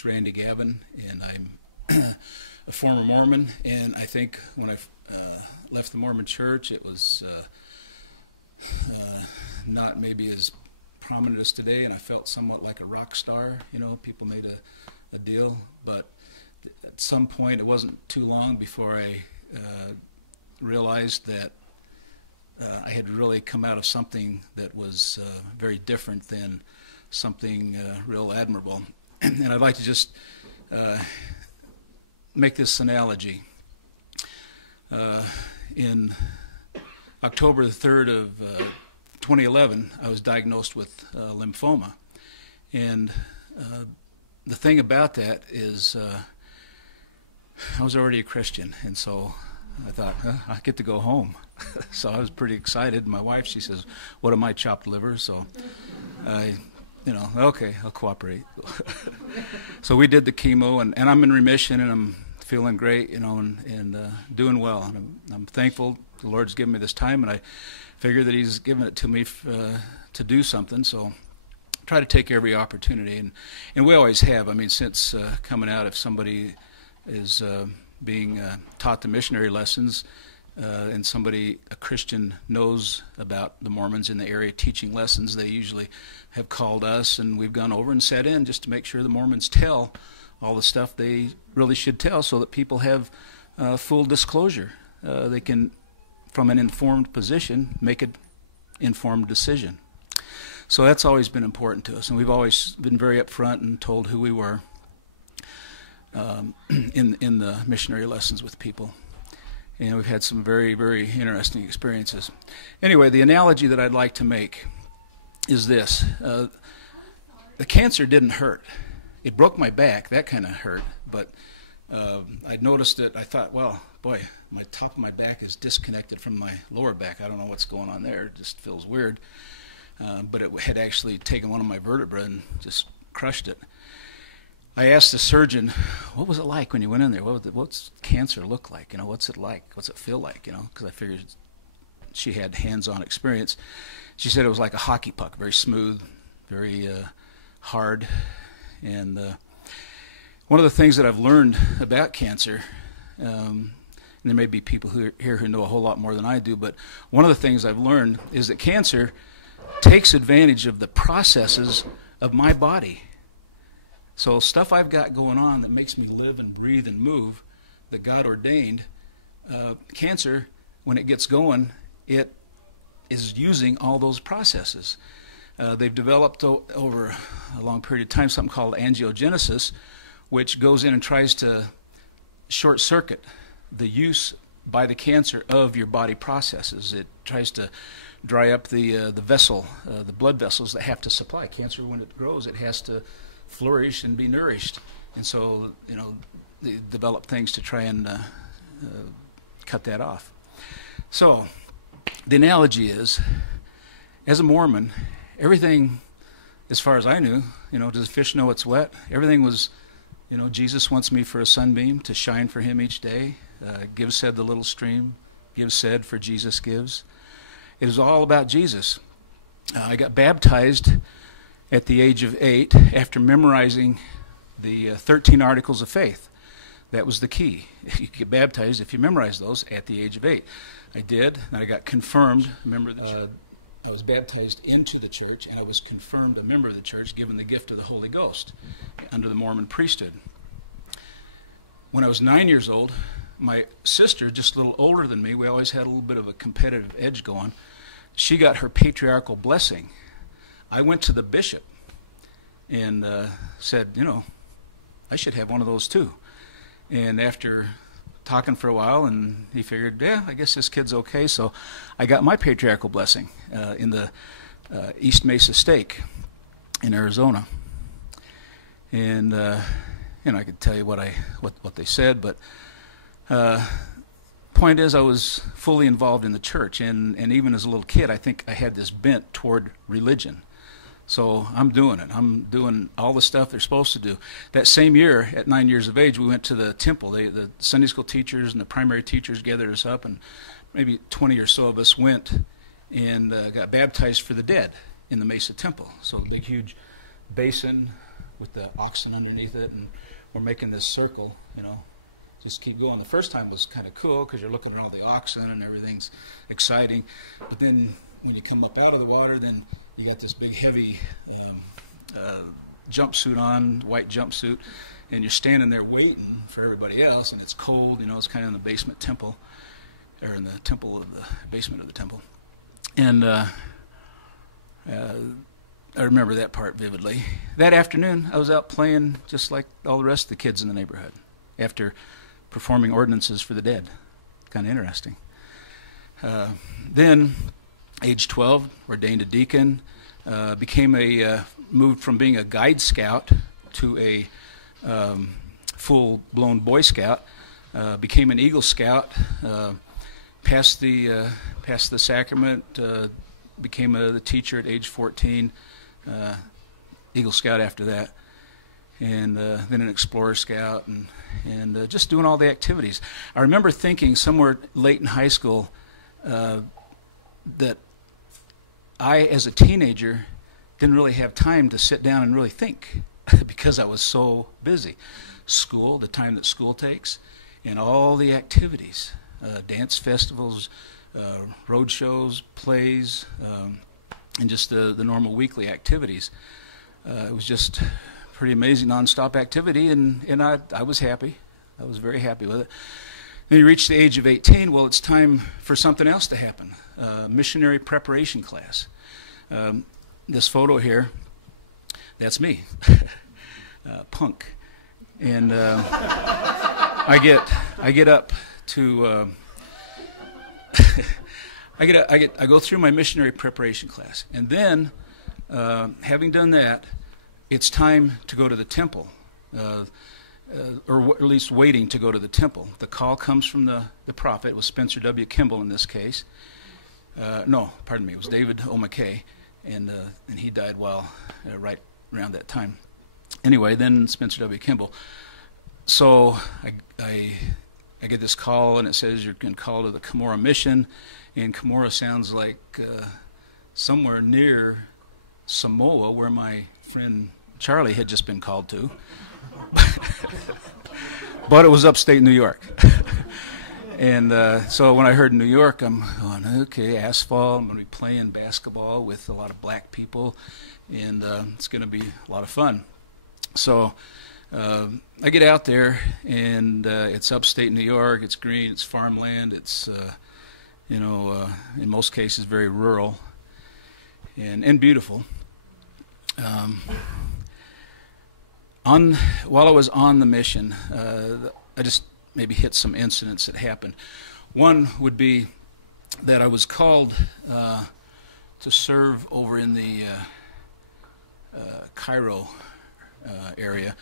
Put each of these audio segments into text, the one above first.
is Randy Gavin, and I'm a former Mormon. And I think when I left the Mormon Church, it was not maybe as prominent as today, and I felt somewhat like a rock star. You know, people made a deal, but at some point, it wasn't too long before I realized that I had really come out of something that was very different than something real admirable. And I'd like to just make this analogy. In October the 3rd of 2011, I was diagnosed with lymphoma. And the thing about that is I was already a Christian, and so I thought, I get to go home. So I was pretty excited. My wife, she says, what am I, chopped liver? So I, okay, I'll cooperate. So we did the chemo, and I'm in remission, and I'm feeling great, and doing well. And I'm thankful the Lord's given me this time, and I figure that He's given it to me to do something. So try to take every opportunity, and we always have. I mean, since coming out, if somebody is being taught the missionary lessons, and a Christian knows about the Mormons in the area teaching lessons, they usually have called us, and we've gone over and sat in just to make sure the Mormons tell all the stuff they really should tell, so that people have full disclosure. They can, from an informed position, make an informed decision. So that's always been important to us, and we've always been very upfront and told who we were in the missionary lessons with people. And we've had some very, very interesting experiences. Anyway, the analogy that I'd like to make is this. The cancer didn't hurt. It broke my back. That kind of hurt. But I noticed it. I thought, well, boy, my top of my back is disconnected from my lower back. I don't know what's going on there. It just feels weird. But it had actually taken one of my vertebrae and just crushed it. I asked the surgeon, what was it like when you went in there? What's cancer look like? What's it like? What's it feel like? Because I figured she had hands-on experience. She said it was like a hockey puck, very smooth, very hard. And one of the things that I've learned about cancer, and there may be people here who know a whole lot more than I do, but one of the things I've learned is that cancer takes advantage of the processes of my body. So stuff I've got going on that makes me live and breathe and move, that God ordained, cancer, when it gets going, it is using all those processes. They've developed over a long period of time something called angiogenesis, which goes in and tries to short circuit the use by the cancer of your body processes. It tries to dry up the vessel, the blood vessels that have to supply. Cancer, when it grows, it has to flourish and be nourished, and so they develop things to try and cut that off. So the analogy is, as a Mormon, everything, as far as I knew, does a fish know it's wet? Everything was, Jesus wants me for a sunbeam to shine for Him each day. Give said the little stream, give said for Jesus gives. It is all about Jesus. I got baptized at the age of 8 after memorizing the 13 Articles of Faith. That was the key. You get baptized if you memorize those at the age of 8. I did, and I got confirmed a member of the church. I was baptized into the church, and I was confirmed a member of the church, given the gift of the Holy Ghost under the Mormon priesthood. When I was 9 years old, my sister, just a little older than me, we always had a little bit of a competitive edge going, she got her patriarchal blessing. I went to the bishop and said, I should have one of those too. And after talking for a while, and he figured, yeah, I guess this kid's okay. So I got my patriarchal blessing in the East Mesa Stake in Arizona. And I could tell you what they said, but point is, I was fully involved in the church, and even as a little kid, I think I had this bent toward religion. So I'm doing it. I'm doing all the stuff they're supposed to do. That same year, at 9 years of age, we went to the temple. The Sunday school teachers and the primary teachers gathered us up, and maybe 20 or so of us went and got baptized for the dead in the Mesa Temple. So a big, huge basin, with the oxen underneath it, and we're making this circle, just keep going. The first time was kind of cool because you're looking at all the oxen and everything's exciting, but then when you come up out of the water, then you got this big heavy jumpsuit on, white jumpsuit, and you're standing there waiting for everybody else, and it's cold, it's kind of in the basement temple, or in the temple of the basement of the temple. And I remember that part vividly. That afternoon, I was out playing just like all the rest of the kids in the neighborhood after performing ordinances for the dead. Kind of interesting. Then, age 12, ordained a deacon, moved from being a guide scout to a full-blown Boy Scout, became an Eagle Scout, passed the sacrament, became the teacher at age 14, Eagle Scout after that, and then an Explorer Scout, and just doing all the activities. I remember thinking somewhere late in high school that I, as a teenager, didn't really have time to sit down and really think because I was so busy. School, the time that school takes, and all the activities, dance festivals, road shows, plays, and just the normal weekly activities. It was just pretty amazing nonstop activity, and I was happy. I was very happy with it. Then you reach the age of 18, well, it's time for something else to happen, missionary preparation class. This photo here, that's me, punk. And I get up to I go through my missionary preparation class, and then having done that, it's time to go to the temple, or at least waiting to go to the temple. The call comes from the prophet. It was Spencer W. Kimball in this case. No, pardon me, it was David O. McKay, and he died right around that time. Anyway, then Spencer W. Kimball. So I get this call, and it says you're going to call to the Cumorah mission, and Cumorah sounds like somewhere near Samoa, where my friend Charlie had just been called to. But it was upstate New York. And so when I heard New York, I'm going, okay, asphalt, I'm going to be playing basketball with a lot of black people, and it's going to be a lot of fun. So I get out there, and it's upstate New York, it's green, it's farmland, it's, in most cases very rural and beautiful. While I was on the mission, I just maybe hit some incidents that happened. One would be that I was called to serve over in the Cairo area,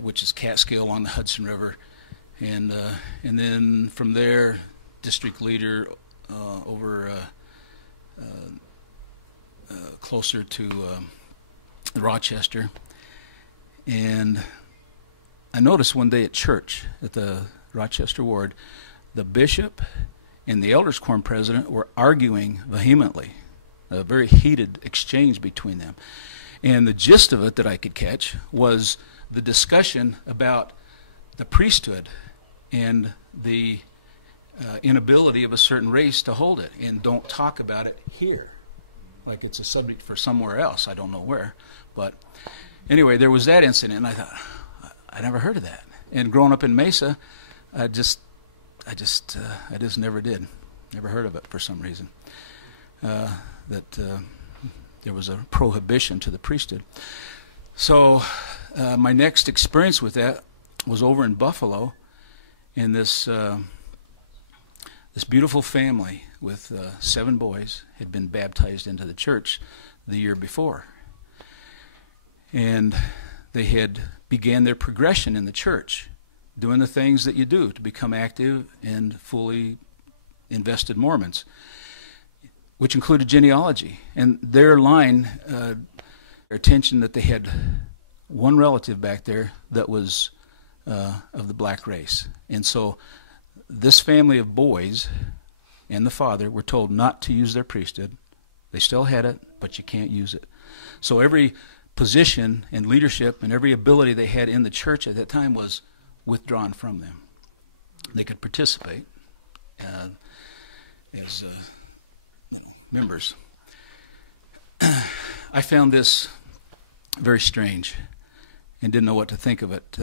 which is Catskill along the Hudson River, and then from there, district leader over closer to Rochester. And I noticed one day at church at the Rochester ward, the bishop and the elders quorum president were arguing vehemently, a very heated exchange between them. And the gist of it that I could catch was the discussion about the priesthood and the inability of a certain race to hold it, and don't talk about it here, like it's a subject for somewhere else. I don't know where, but anyway, there was that incident, and I thought, I never heard of that. And growing up in Mesa, I just never did, never heard of it for some reason. That there was a prohibition to the priesthood. So my next experience with that was over in Buffalo, in this beautiful family with 7 boys had been baptized into the church the year before. And they had began their progression in the church, doing the things that you do to become active and fully invested Mormons, which included genealogy. And their line, their attention that they had one relative back there that was of the black race. And so this family of boys and the father were told not to use their priesthood. They still had it, but you can't use it. So every position and leadership and every ability they had in the church at that time was withdrawn from them. They could participate as members. I found this very strange and didn't know what to think of it.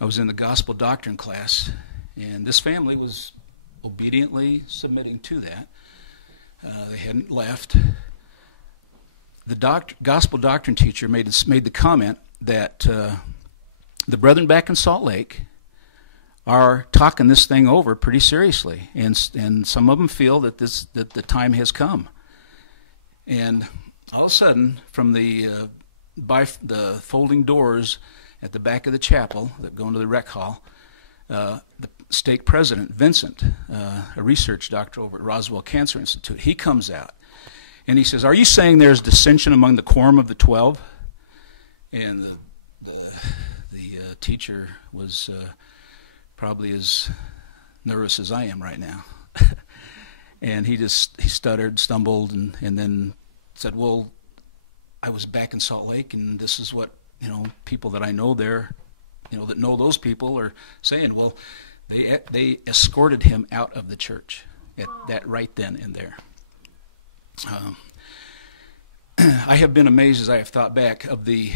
I was in the gospel doctrine class, and this family was obediently submitting to that. They hadn't left. The gospel doctrine teacher made the comment that the brethren back in Salt Lake are talking this thing over pretty seriously, and some of them feel that the time has come. And all of a sudden, from the folding doors at the back of the chapel that go into the rec hall, the stake president, Vincent, a research doctor over at Roswell Cancer Institute, he comes out and he says, "Are you saying there's dissension among the quorum of the 12? And the teacher was probably as nervous as I am right now. And he stuttered, stumbled, and then said, "Well, I was back in Salt Lake, and this is what, people that I know there, that know those people are saying." Well, they escorted him out of the church at that right then and there. I have been amazed as I have thought back of the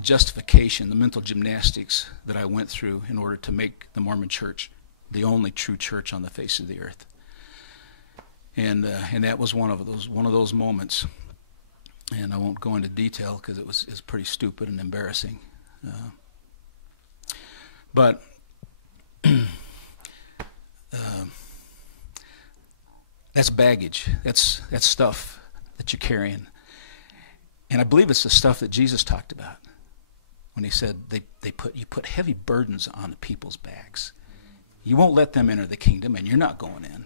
justification, the mental gymnastics that I went through in order to make the Mormon Church the only true church on the face of the earth. And that was one of those moments. And I won't go into detail because it was pretty stupid and embarrassing. But that's baggage. That's stuff that you're carrying. And I believe it's the stuff that Jesus talked about when he said you put heavy burdens on the people's backs. You won't let them enter the kingdom, and you're not going in.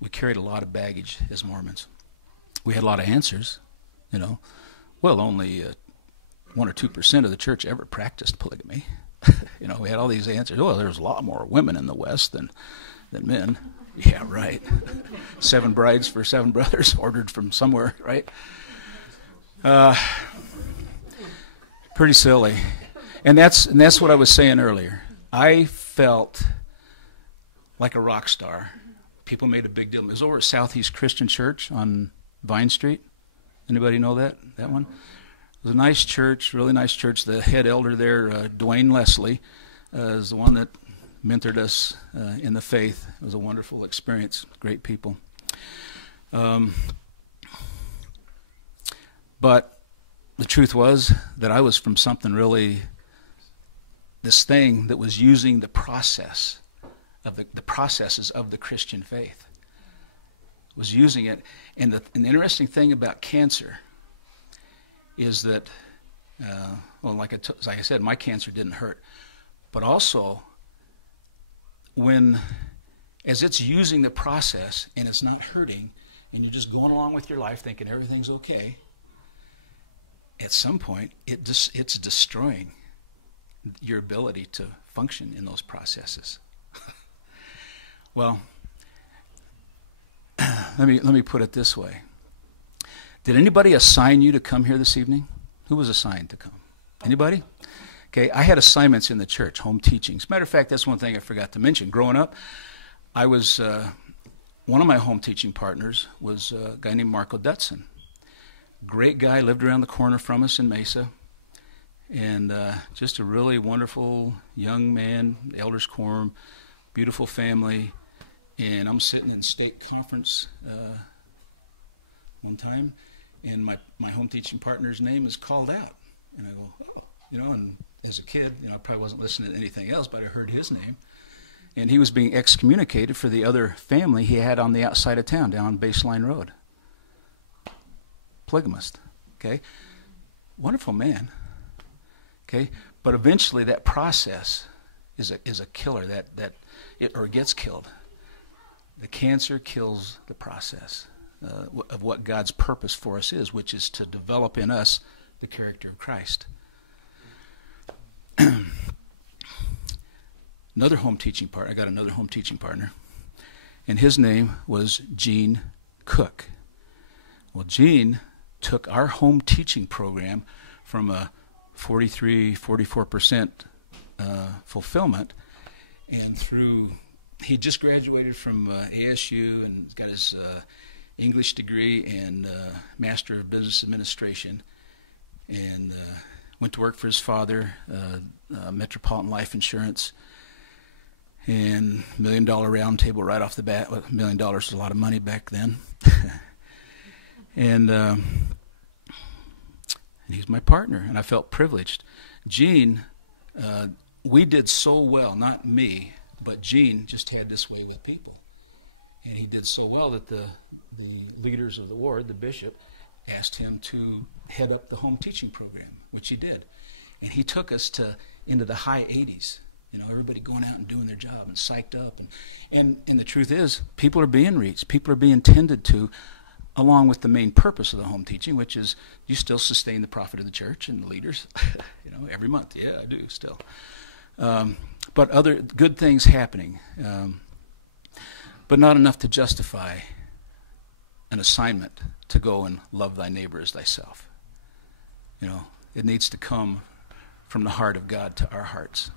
We carried a lot of baggage as Mormons. We had a lot of answers, Well, only 1 or 2% of the church ever practiced polygamy. We had all these answers. Well, there's a lot more women in the West than men. Yeah, right. 7 brides for 7 brothers ordered from somewhere, right? Pretty silly. And that's what I was saying earlier. I felt like a rock star. People made a big deal. It was over at Southeast Christian Church on Vine Street. Anybody know that one? It was a nice church, really nice church. The head elder there, Dwayne Leslie, is the one that mentored us in the faith. It was a wonderful experience. Great people. But the truth was that I was from something really, this thing that was using the process of the processes of the Christian faith. Was using it. And the interesting thing about cancer is that, like I said, my cancer didn't hurt. But also, as it's using the process and it's not hurting, and you're just going along with your life thinking everything's okay, at some point it's destroying your ability to function in those processes. Well, let me put it this way. Did anybody assign you to come here this evening? Who was assigned to come? Anybody? Okay, I had assignments in the church, home teachings. Matter of fact, that's one thing I forgot to mention. Growing up, I was, one of my home teaching partners was a guy named Marco Dutson. Great guy, lived around the corner from us in Mesa. And just a really wonderful young man, elders quorum, beautiful family. And I'm sitting in state conference one time, and my home teaching partner's name is called out. And I go, oh, and as a kid, I probably wasn't listening to anything else, but I heard his name. And he was being excommunicated for the other family he had on the outside of town, down on Baseline Road. Polygamist, okay? Wonderful man, okay? But eventually that process is a killer, or it gets killed. The cancer kills the process of what God's purpose for us is, which is to develop in us the character of Christ. I got another home teaching partner, and his name was Gene Cook. Well, Gene took our home teaching program from a 44% fulfillment, and he just graduated from ASU and got his English degree and Master of Business Administration, and went to work for his father, Metropolitan Life Insurance, and $1 million round table right off the bat. Well, $1 million was a lot of money back then. And he's my partner, and I felt privileged. Gene, we did so well, not me, but Gene just had this way with people. And he did so well that the leaders of the ward, the bishop, asked him to head up the home teaching program, which he did. And he took us into the high 80s. You know, everybody going out and doing their job and psyched up. And the truth is, people are being reached. People are being tended to, along with the main purpose of the home teaching, which is you still sustain the profit of the church and the leaders, you know, every month. Yeah, I do still. But other good things happening, but not enough to justify an assignment to go and love thy neighbor as thyself. You know, it needs to come from the heart of God to our hearts.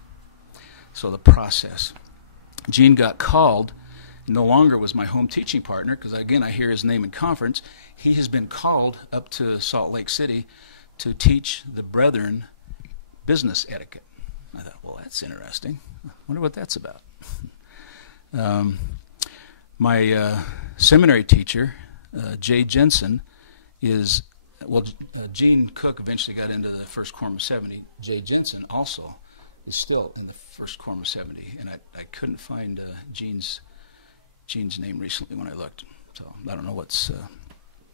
So the process. Gene got called, no longer was my home teaching partner, because again I hear his name in conference. He has been called up to Salt Lake City to teach the brethren business etiquette. I thought, well, that's interesting. I wonder what that's about. My seminary teacher, Jay Jensen, is, well, Gene Cook eventually got into the First Quorum of 70. Jay Jensen also is still in the First Quorum of 70, and I couldn't find Gene's name recently when I looked, so I don't know what's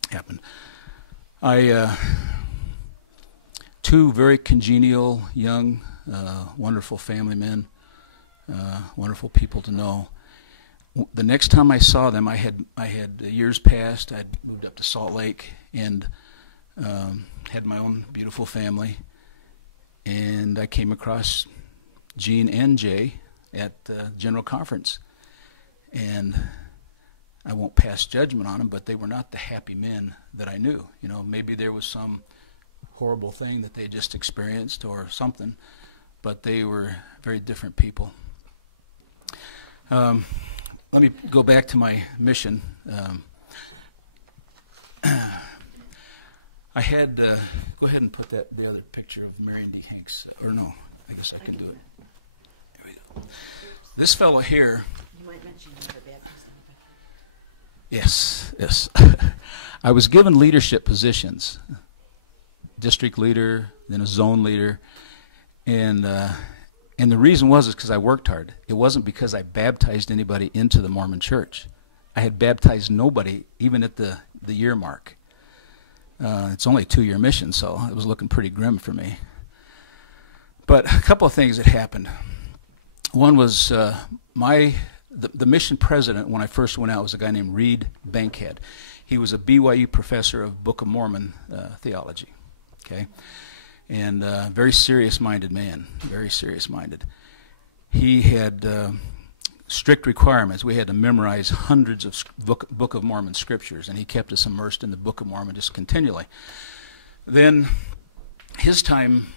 happened. Two very congenial, young, wonderful family men, wonderful people to know. The next time I saw them, I had years past. I'd moved up to Salt Lake and had my own beautiful family, and I came across Gene and Jay at the General Conference. And I won't pass judgment on them, but they were not the happy men that I knew. You know, maybe there was some horrible thing that they just experienced or something, but they were very different people. Let me go back to my mission. I had, go ahead and put the other picture of Marion D. Hanks, or no, I guess I can do it. There we go. This fellow here. Might mention you were baptized in the Yes, yes. I was given leadership positions, district leader, then a zone leader, and the reason was because I worked hard. It wasn't because I baptized anybody into the Mormon Church. I had baptized nobody, even at the year mark. It's only a 2-year mission, so it was looking pretty grim for me. But a couple of things that happened. One was the mission president when I first went out was a guy named Reed Bankhead. He was a BYU professor of Book of Mormon theology, okay, and very serious-minded man, very serious-minded. He had strict requirements. We had to memorize hundreds of Book of Mormon scriptures, and he kept us immersed in the Book of Mormon just continually. Then his time,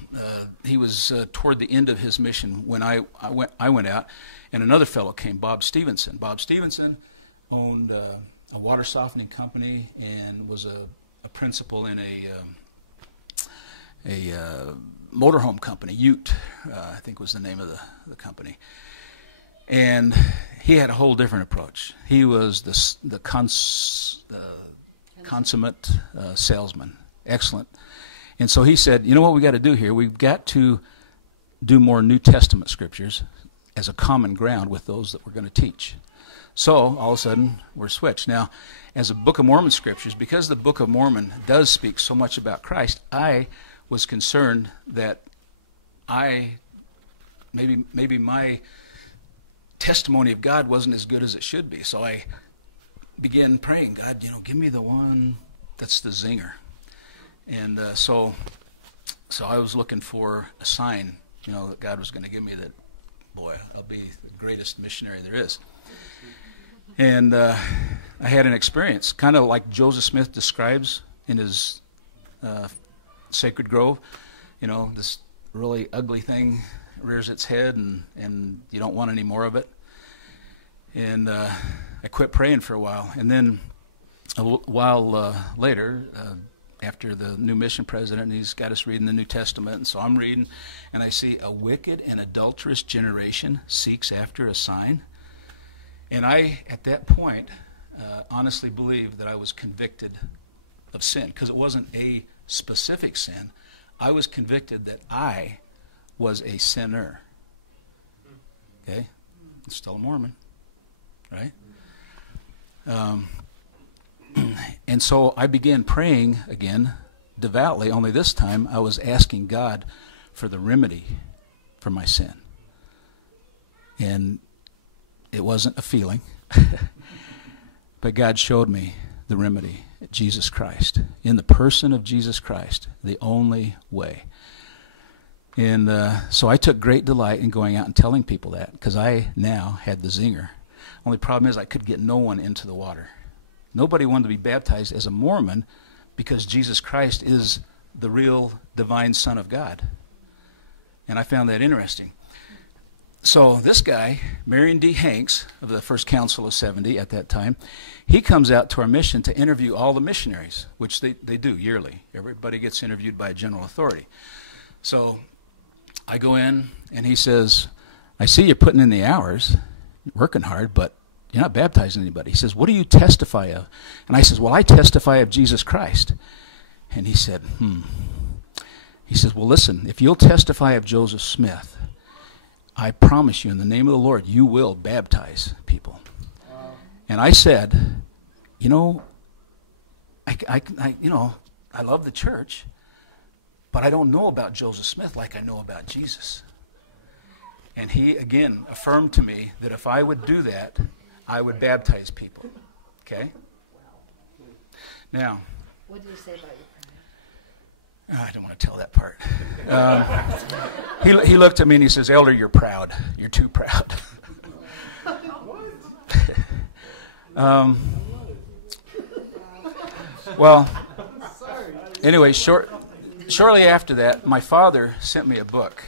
he was toward the end of his mission when I went out, and another fellow came, Bob Stevenson. Bob Stevenson owned a water softening company and was a principal in a motorhome company, Ute, I think was the name of the company. And he had a whole different approach. He was the consummate salesman, excellent. And so he said, you know what we got to do here? We've got to do more New Testament scriptures as a common ground with those that we're going to teach. So all of a sudden we're switched. Now, as a Book of Mormon scriptures, because the Book of Mormon does speak so much about Christ, I was concerned that maybe my testimony of God wasn't as good as it should be. So I began praying, God, give me the one that's the zinger. And so I was looking for a sign, that God was going to give me that, boy, I'll be the greatest missionary there is. And I had an experience, kind of like Joseph Smith describes in his Sacred Grove. You know, this really ugly thing rears its head, and you don't want any more of it. And I quit praying for a while. And then a while later, after the new mission president, he's got us reading the New Testament, and so I'm reading, and I see a wicked and adulterous generation seeks after a sign. And I, at that point, honestly believed that I was convicted of sin, because it wasn't a specific sin. I was convicted that I was a sinner. Okay? I'm still a Mormon, right? And so I began praying again, devoutly, only this time I was asking God for the remedy for my sin. And it wasn't a feeling, but God showed me the remedy, Jesus Christ, in the person of Jesus Christ, the only way. And so I took great delight in going out and telling people that, because I now had the zinger. Only problem is I could get no one into the water. Nobody wanted to be baptized as a Mormon because Jesus Christ is the real divine Son of God. And I found that interesting. So this guy, Marion D. Hanks, of the First Council of 70 at that time, he comes out to our mission to interview all the missionaries, which they do yearly. Everybody gets interviewed by a general authority. So I go in, and he says, I see you're putting in the hours, working hard, but you're not baptizing anybody. He says, what do you testify of? And I says, well, I testify of Jesus Christ. And he said, He says, well, listen, if you'll testify of Joseph Smith, I promise you in the name of the Lord, you will baptize people. Wow. And I said, you know, I love the church, but I don't know about Joseph Smith like I know about Jesus. And he, again, affirmed to me that if I would do that, I would baptize people. Okay? Now, what did you say about your pride? I don't want to tell that part. He looked at me and he says, Elder, you're proud. You're too proud. Well, anyway, shortly after that, my father sent me a book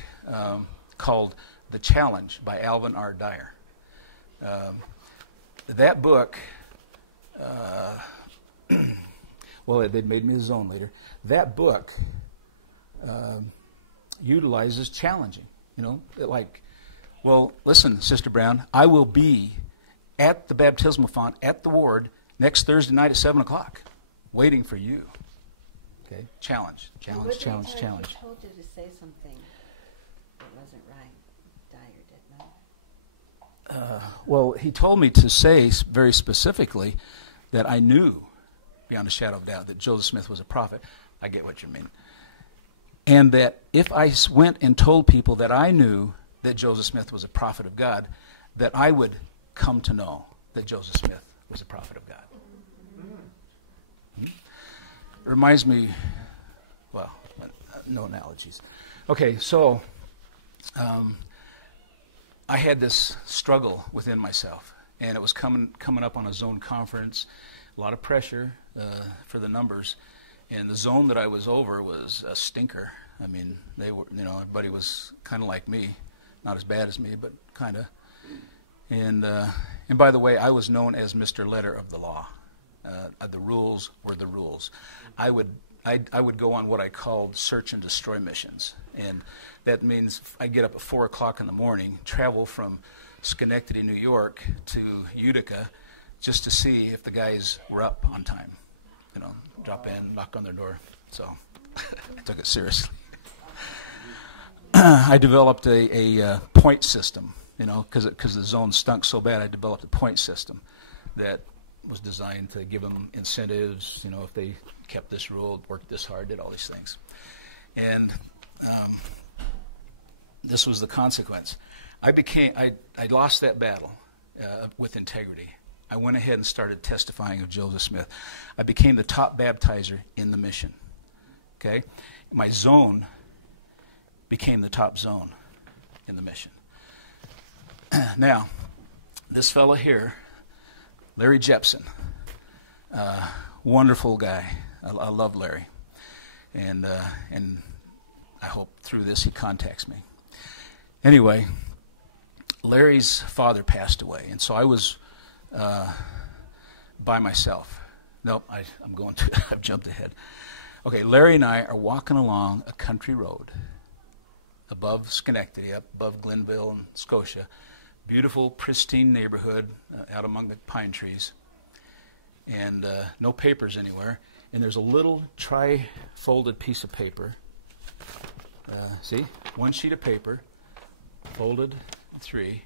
called The Challenge by Alvin R. Dyer. That book, well, they made me a zone leader. That book utilizes challenging. You know, like, well, listen, Sister Brown, I will be at the baptismal font at the ward next Thursday night at 7 o'clock, waiting for you. Okay, challenge. He told you to say something that wasn't right. Dyer did not. Well, he told me to say very specifically that I knew, beyond a shadow of doubt, that Joseph Smith was a prophet. I get what you mean. And that if I went and told people that I knew that Joseph Smith was a prophet of God, that I would come to know that Joseph Smith was a prophet of God. It reminds me, well, no analogies. Okay, so I had this struggle within myself, and it was coming up on a zone conference, a lot of pressure for the numbers, and the zone that I was over was a stinker. I mean, they were, everybody was kind of like me, not as bad as me, but kind of. And by the way, I was known as Mr. Letter of the Law. The rules were the rules. I would go on what I called search and destroy missions, and that means I get up at 4 o'clock in the morning, travel from Schenectady, New York, to Utica, just to see if the guys were up on time. Drop in, knock on their door. So I took it seriously. I developed a point system, because the zone stunk so bad. I developed a point system that was designed to give them incentives, if they kept this rule, worked this hard, did all these things. And this was the consequence. I lost that battle with integrity. I went ahead and started testifying of Joseph Smith. I became the top baptizer in the mission. Okay? My zone became the top zone in the mission. Now, this fellow here, Larry Jepson, wonderful guy. I love Larry, and I hope through this he contacts me. Anyway, Larry's father passed away, and so I was by myself. Nope, I'm going to. I've jumped ahead. Okay, Larry and I are walking along a country road above Schenectady, up above Glenville and Scotia. Beautiful, pristine neighborhood out among the pine trees, and no papers anywhere. And there's a little tri-folded piece of paper. See, one sheet of paper, folded in three,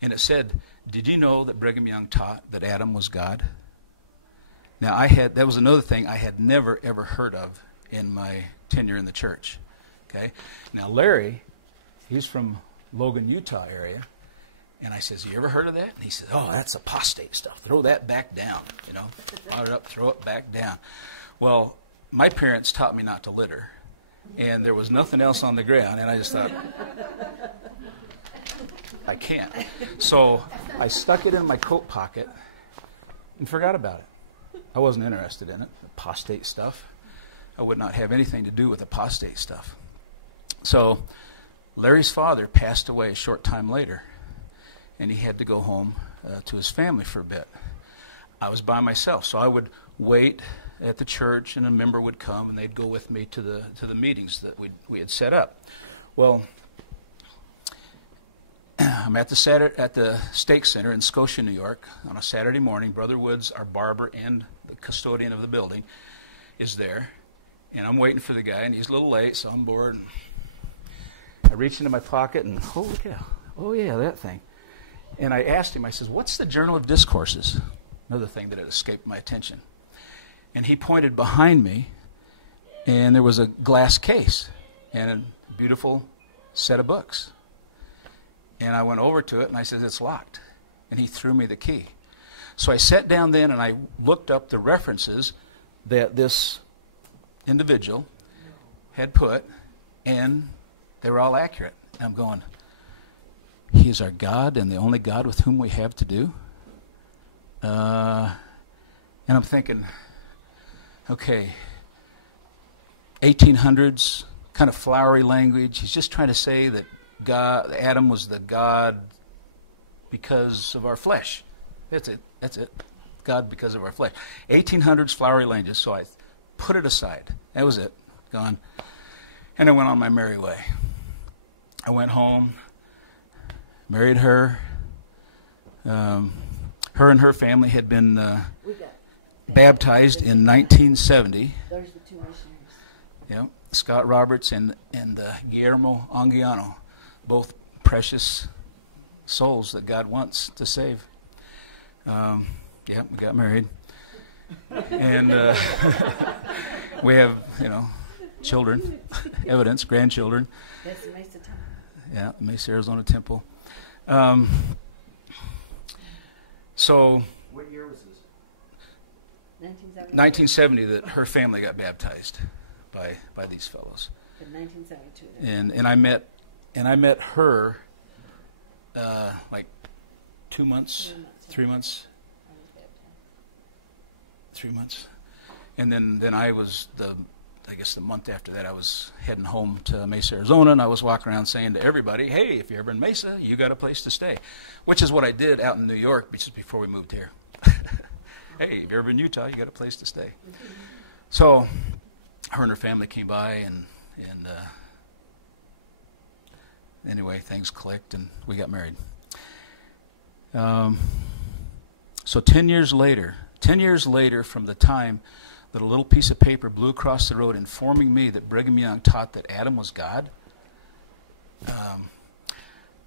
and it said, "Did you know that Brigham Young taught that Adam was God?" Now, that was another thing I had never, ever heard of in my tenure in the church. Okay. Now, Larry, he's from Logan, Utah area, and I says, "You ever heard of that?" And he says, "Oh, that's apostate stuff. Throw that back down, Fire it up, throw it back down." Well, my parents taught me not to litter, and there was nothing else on the ground, and I just thought, I can't. So I stuck it in my coat pocket and forgot about it. I wasn't interested in it, apostate stuff. I would not have anything to do with apostate stuff. So Larry's father passed away a short time later, and he had to go home to his family for a bit. I was by myself, so I would wait at the church, and a member would come, and they'd go with me to the meetings that we had set up. Well, I'm at the Stake Center in Scotia, New York, on a Saturday morning. Brother Woods, our barber and the custodian of the building, is there, and I'm waiting for the guy, and he's a little late, so I'm bored. And I reach into my pocket, and holy cow, oh yeah, that thing. And I asked him, I says, "What's the Journal of Discourses?" Another thing that had escaped my attention. And he pointed behind me, and there was a glass case and a beautiful set of books. And I went over to it, and I said, "It's locked." And he threw me the key. So I sat down then, and I looked up the references that this individual had put, and they were all accurate. And I'm going, he is our God and the only God with whom we have to do? And I'm thinking, okay, 1800s, kind of flowery language. He's just trying to say that Adam was the God because of our flesh. That's it. God because of our flesh. 1800s flowery language, so I put it aside. That was it. Gone. And I went on my merry way. I went home, married her. Her and her family had been baptized in 1970. There's the two missionaries. Yeah, Scott Roberts and Guillermo Anguiano, both precious souls that God wants to save. Yeah, we got married, and we have children, evidence, grandchildren. That's the Mesa Temple. Yeah, Mesa, Arizona Temple. So, what year was this? 1970 that her family got baptized by these fellows. In 1972. And I met her like 2 months, 3 months. I was baptized. 3 months. And then I was I guess the month after that, I was heading home to Mesa, Arizona, and I was walking around saying to everybody, "Hey, if you're ever in Mesa, you got a place to stay," which is what I did out in New York just before we moved here. Hey, if you're ever in Utah, you got a place to stay. So her and her family came by, and anyway, things clicked, and we got married. So 10 years later from the time that a little piece of paper blew across the road informing me that Brigham Young taught that Adam was God.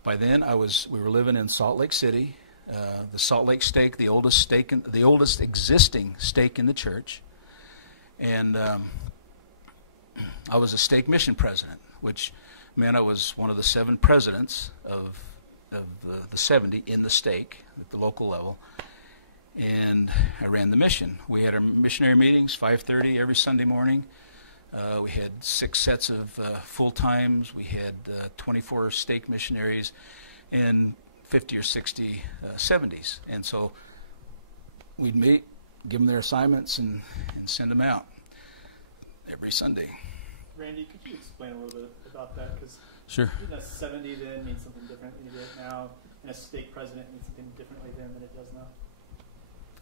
By then, we were living in Salt Lake City, the Salt Lake Stake, the oldest existing stake in the church, and I was a stake mission president, which meant I was one of the 7 presidents of the 70 in the stake at the local level. And I ran the mission. We had our missionary meetings, 5:30 every Sunday morning. We had 6 sets of full-times. We had 24 stake missionaries and 50 or 60 70s. And so we'd meet, give them their assignments, and send them out every Sunday. Randy, could you explain a little bit about that? Because Sure. a 70 then means something different than it is now, and a stake president means something differently then than it does now.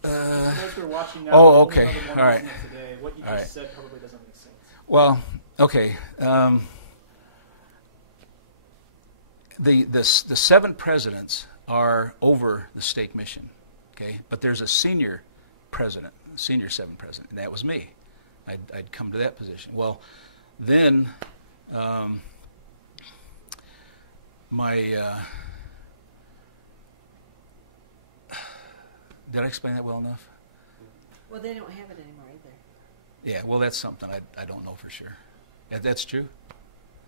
For those who are watching now, oh, okay. All right. Today, what you All just right. said probably doesn't make sense. Well, okay. The 7 presidents are over the stake mission, okay? But there's a senior president, senior 7 president, and that was me. I'd come to that position. Well, then did I explain that well enough? Well, they don't have it anymore either. Yeah, well, that's something I don't know for sure. That's true?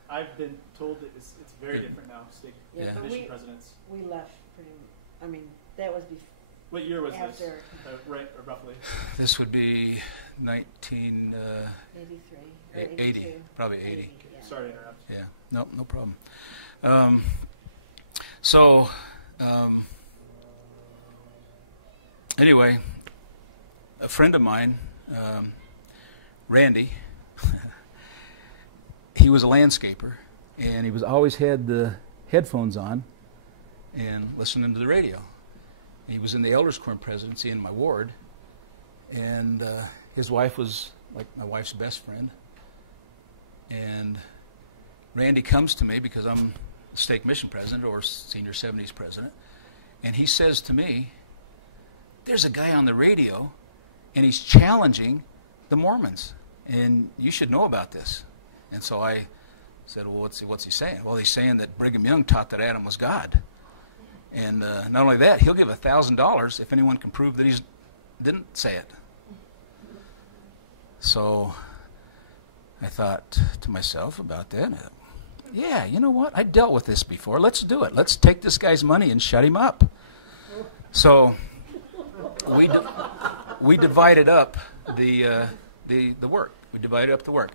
I've been told that it's very different now, stake Yeah, but mission presidents. we left pretty. I mean, that was before. What year was this? After. Right, or roughly? This would be 19... 83 or 80, 82. probably 80. Yeah. Sorry to interrupt. Yeah, no problem. Anyway, a friend of mine, Randy, he was a landscaper, and he was always had the headphones on and listening to the radio. He was in the Elders Quorum presidency in my ward, and his wife was like my wife's best friend. And Randy comes to me because I'm stake mission president or senior 70s president, and he says to me, "There's a guy on the radio, and he's challenging the Mormons, and you should know about this." And so I said, "Well, what's he saying?" "Well, he's saying that Brigham Young taught that Adam was God. And not only that, he'll give $1,000 if anyone can prove that he didn't say it." So I thought to myself about that. Yeah, you know what? I dealt with this before. Let's do it. Let's take this guy's money and shut him up. So we divided up the work. We divided up the work.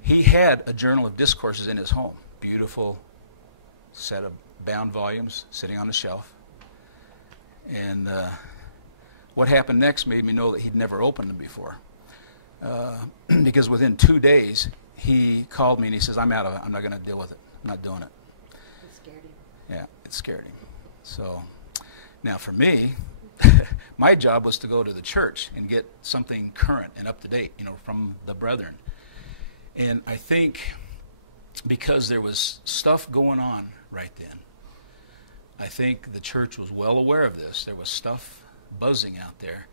He had a journal of discourses in his home. Beautiful set of bound volumes sitting on the shelf. And what happened next made me know that he'd never opened them before. Because within 2 days, he called me and he says, I'm out of it. I'm not going to deal with it. I'm not doing it. It scared him. Yeah, it scared him. So now for me, my job was to go to the church and get something current and up to date, from the brethren. And I think because there was stuff going on right then, I think the church was well aware of this. There was stuff buzzing out there.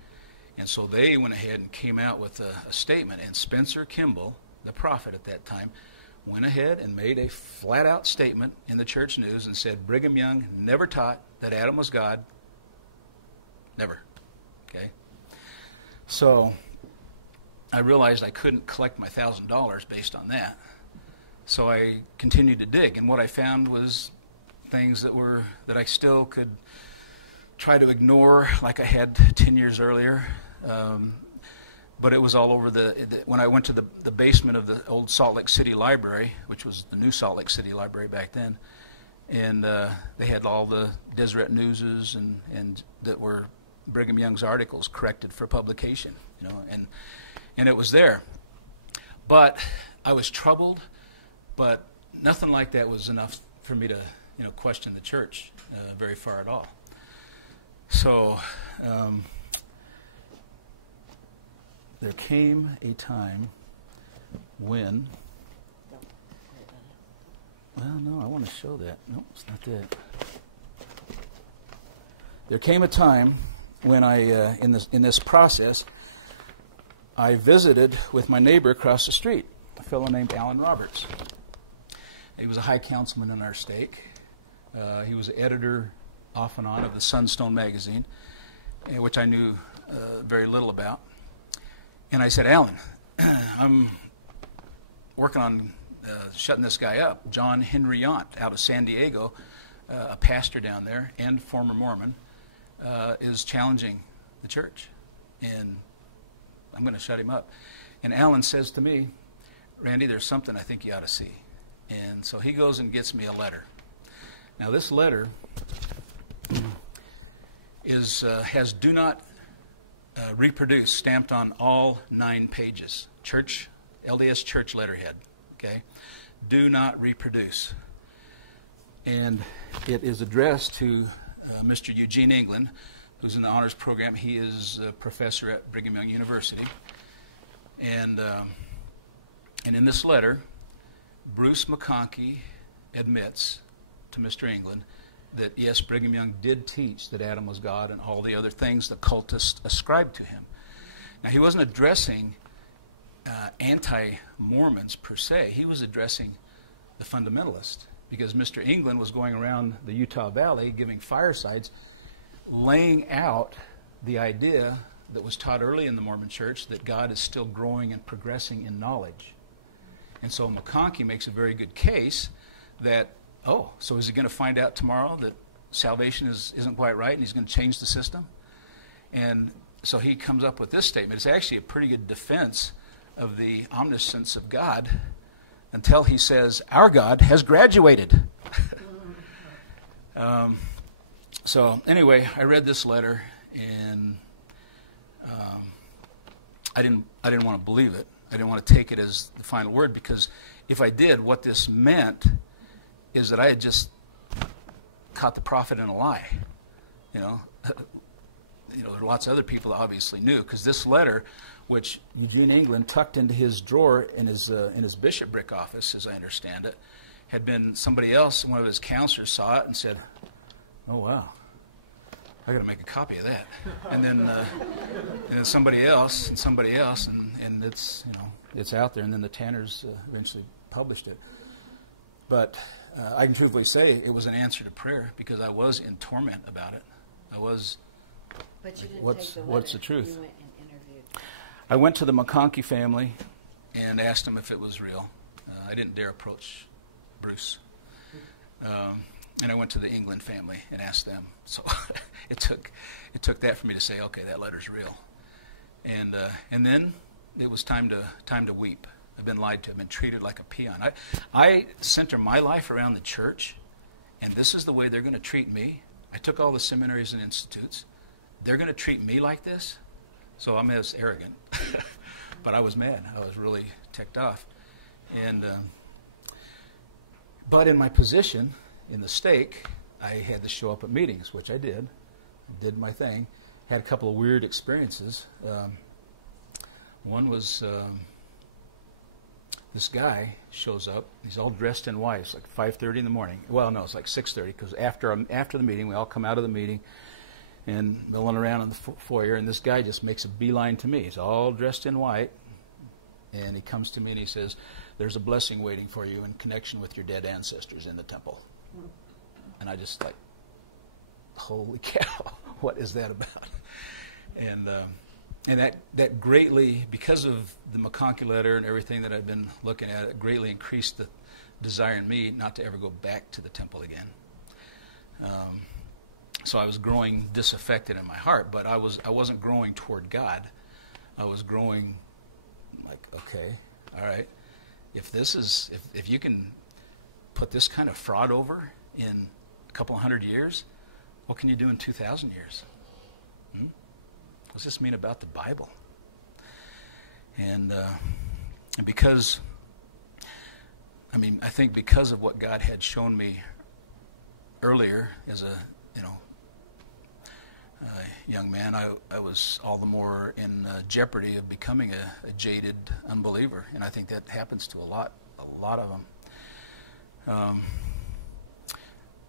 And so they went ahead and came out with a statement. And Spencer Kimball, the prophet at that time, went ahead and made a flat-out statement in the church news and said, Brigham Young never taught that Adam was God. Never. Okay? So I realized I couldn't collect my $1,000 based on that. So I continued to dig. And what I found was things that I still could try to ignore like I had 10 years earlier. But it was all over when I went to the basement of the old Salt Lake City Library, which was the new Salt Lake City Library back then, and they had all the Deseret Newses and that were Brigham Young's articles corrected for publication, and it was there. But I was troubled, but nothing like that was enough for me to question the church very far at all. So there came a time when, well, no, I want to show that. No, it's not that. There came a time when I, in this process, I visited with my neighbor across the street, a fellow named Alan Roberts. He was a high councilman in our stake. He was editor off and on of the Sunstone magazine, which I knew very little about. And I said, Alan, I'm working on shutting this guy up. John Henry Yount out of San Diego, a pastor down there and former Mormon, is challenging the church. And I'm going to shut him up. And Alan says to me, Randy, there's something I think you ought to see. And so he goes and gets me a letter. Now this letter has do not reproduce, stamped on all 9 pages. Church, LDS church letterhead. Okay? Do not reproduce. And it is addressed to Mr. Eugene England, who's in the honors program. He is a professor at Brigham Young University. And in this letter, Bruce McConkie admits to Mr. England that, yes, Brigham Young did teach that Adam was God and all the other things the cultists ascribed to him. Now, he wasn't addressing anti-Mormons per se. He was addressing the fundamentalists, because Mr. England was going around the Utah Valley giving firesides, laying out the idea that was taught early in the Mormon church, that God is still growing and progressing in knowledge. And so McConkie makes a very good case that, oh, so is he going to find out tomorrow that salvation isn't quite right and he's going to change the system? And so he comes up with this statement. It's actually a pretty good defense of the omniscience of God until he says, our God has graduated. So anyway, I read this letter, and I didn't want to believe it. I didn't want to take it as the final word, because if I did, what this meant is that I had just caught the prophet in a lie. There are lots of other people that obviously knew, because this letter, which Eugene England tucked into his drawer in his bishopric office, as I understand it, had been somebody else, one of his counselors saw it and said, "Oh wow, I got to make a copy of that." And then somebody else, and it's out there. And then the Tanners eventually published it. But I can truthfully say it was an answer to prayer, because I was in torment about it. I was. But you didn't what's take the letter. What's the truth? You went and interviewed. I went to the McConkie family and asked them if it was real. I didn't dare approach Bruce. And I went to the England family and asked them. So it took that for me to say, okay, that letter's real. And then it was time to weep. I've been lied to. I've been treated like a peon. I center my life around the church, and this is the way they're going to treat me. I took all the seminaries and institutes. They're going to treat me like this? So I'm as arrogant. But I was mad. I was really ticked off. But in my position in the stake, I had to show up at meetings, which I did. I did my thing. Had a couple of weird experiences. One was this guy shows up. He's all dressed in white. It's like 5:30 in the morning. Well, no, it's like 6:30, because after the meeting, we all come out of the meeting and milling around in the foyer, and this guy just makes a beeline to me. He's all dressed in white, and he comes to me and he says, "There's a blessing waiting for you in connection with your dead ancestors in the temple." And I just like, holy cow, what is that about? And that greatly, because of the McConkie letter and everything that I've been looking at, it greatly increased the desire in me not to ever go back to the temple again. So I was growing disaffected in my heart, but I wasn't growing toward God. I was growing like, okay, all right, if you can put this kind of fraud over in a couple of 100 years, what can you do in 2,000 years? What's this mean about the Bible? And because, I think because of what God had shown me earlier as a young man, I was all the more in jeopardy of becoming a jaded unbeliever, and I think that happens to a lot of them.